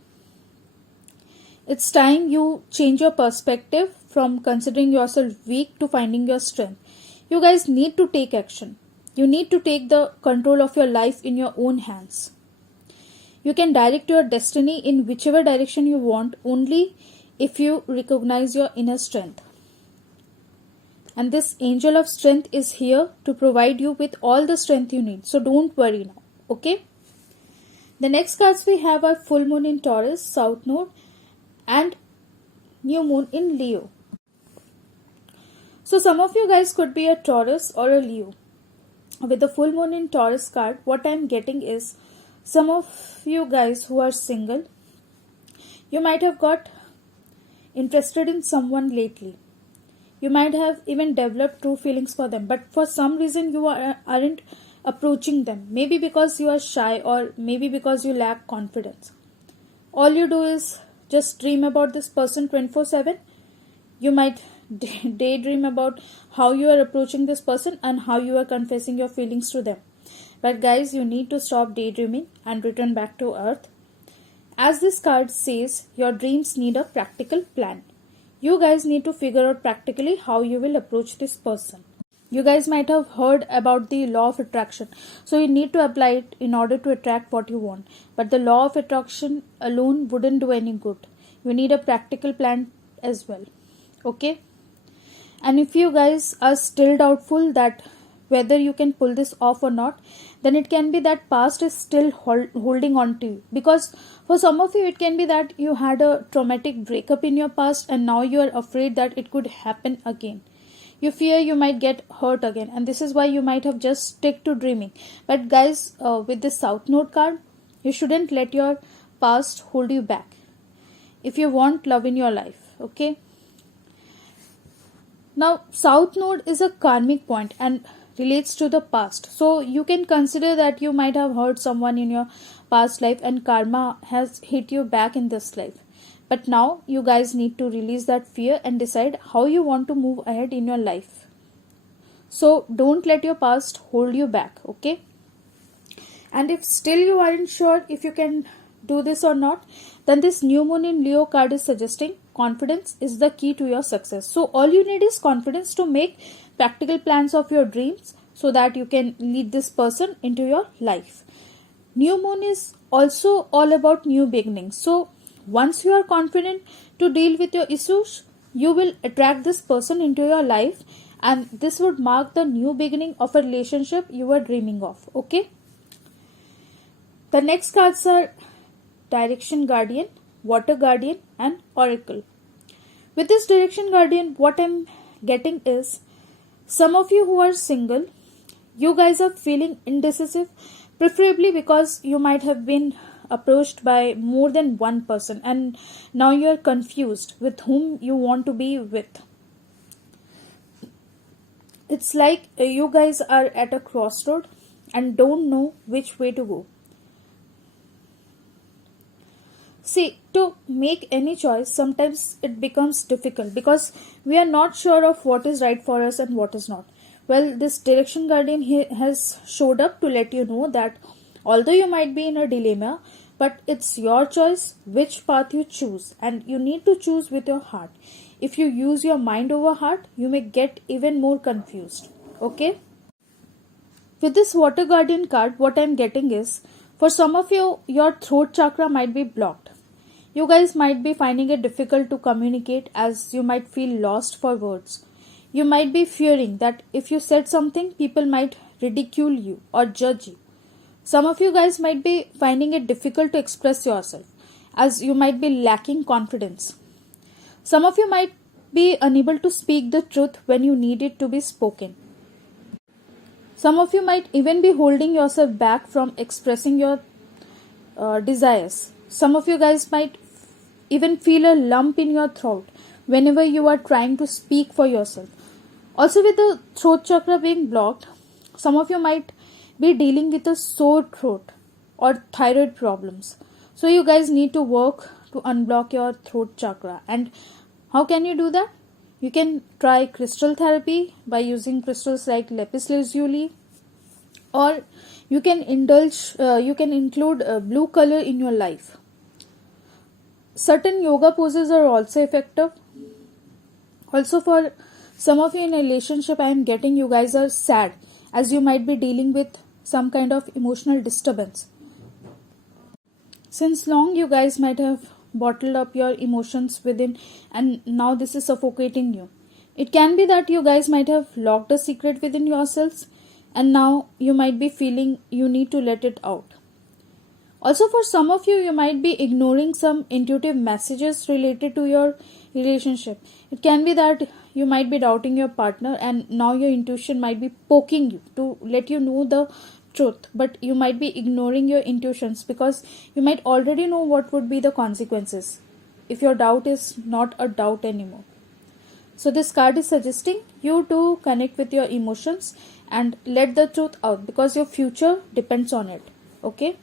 It's time you change your perspective from considering yourself weak to finding your strength. You guys need to take action. You need to take the control of your life in your own hands. You can direct your destiny in whichever direction you want only if you recognize your inner strength. And this Angel of Strength is here to provide you with all the strength you need. So don't worry now. Okay? The next cards we have are Full Moon in Taurus, South Node, and New Moon in Leo. So some of you guys could be a Taurus or a Leo. With the Full Moon in Taurus card, what I am getting is, some of you guys who are single, you might have got interested in someone lately. You might have even developed true feelings for them, but for some reason you aren't approaching them. Maybe because you are shy or maybe because you lack confidence. All you do is just dream about this person 24/7. You might daydream about how you are approaching this person and how you are confessing your feelings to them. But guys, you need to stop daydreaming and return back to earth. As this card says, your dreams need a practical plan. You guys need to figure out practically how you will approach this person. You guys might have heard about the law of attraction. So you need to apply it in order to attract what you want. But the law of attraction alone wouldn't do any good. You need a practical plan as well. Okay? And if you guys are still doubtful that whether you can pull this off or not, then it can be that past is still holding on to you. Because for some of you, it can be that you had a traumatic breakup in your past and now you are afraid that it could happen again. You fear you might get hurt again, and this is why you might have just stick to dreaming. But guys, with this South Node card, you shouldn't let your past hold you back if you want love in your life. Okay? Now, South Node is a karmic point and relates to the past. So you can consider that you might have hurt someone in your past life and karma has hit you back in this life. But now you guys need to release that fear and decide how you want to move ahead in your life. So don't let your past hold you back, okay? And if still you aren't sure if you can do this or not, then this new moon in Leo card is suggesting confidence is the key to your success. So all you need is confidence to make practical plans of your dreams so that you can lead this person into your life. New moon is also all about new beginnings. So once you are confident to deal with your issues, you will attract this person into your life, and this would mark the new beginning of a relationship you were dreaming of. Okay? The next cards are Direction Guardian, Water Guardian, and Oracle. With this Direction Guardian, what I'm getting is some of you who are single, you guys are feeling indecisive, preferably because you might have been approached by more than one person and now you are confused with whom you want to be with. It's like you guys are at a crossroad and don't know which way to go. See, to make any choice, sometimes it becomes difficult because we are not sure of what is right for us and what is not. Well, this Direction Guardian has showed up to let you know that although you might be in a dilemma, but it's your choice which path you choose, and you need to choose with your heart. If you use your mind over heart, you may get even more confused. Okay? With this Water Guardian card, what I'm getting is, for some of you, your throat chakra might be blocked. You guys might be finding it difficult to communicate as you might feel lost for words. You might be fearing that if you said something, people might ridicule you or judge you. Some of you guys might be finding it difficult to express yourself as you might be lacking confidence. Some of you might be unable to speak the truth when you need it to be spoken. Some of you might even be holding yourself back from expressing your desires. Some of you guys might even feel a lump in your throat whenever you are trying to speak for yourself. Also, with the throat chakra being blocked, some of you might be dealing with a sore throat or thyroid problems. So you guys need to work to unblock your throat chakra. And how can you do that? You can try crystal therapy by using crystals like lapis lazuli, or you can include blue color in your life. Certain yoga poses are also effective. Also, for some of you in a relationship, I am getting you guys are sad as you might be dealing with some kind of emotional disturbance. Since long, you guys might have bottled up your emotions within, and now this is suffocating you. It can be that you guys might have locked a secret within yourselves, and now you might be feeling you need to let it out. Also, for some of you, you might be ignoring some intuitive messages related to your relationship. It can be that you might be doubting your partner, and now your intuition might be poking you to let you know the truth, but you might be ignoring your intuitions because you might already know what would be the consequences if your doubt is not a doubt anymore. So this card is suggesting you to connect with your emotions and let the truth out because your future depends on it. Okay?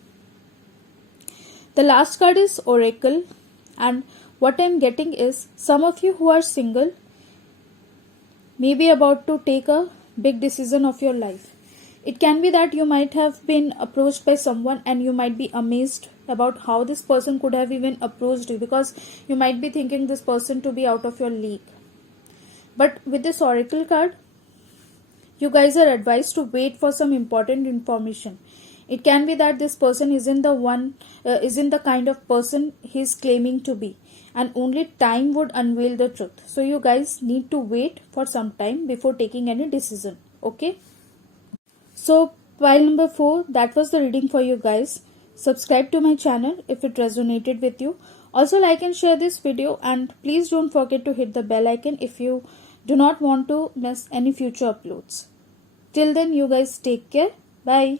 The last card is Oracle, and what I'm getting is some of you who are single may be about to take a big decision of your life. It can be that you might have been approached by someone and you might be amazed about how this person could have even approached you because you might be thinking this person to be out of your league. But with this Oracle card, you guys are advised to wait for some important information. It can be that this person isn't the kind of person he's claiming to be, and only time would unveil the truth. So you guys need to wait for some time before taking any decision. Okay. So pile number 4, that was the reading for you guys. Subscribe to my channel if it resonated with you. Also like and share this video, and please don't forget to hit the bell icon if you do not want to miss any future uploads. Till then, you guys take care. Bye.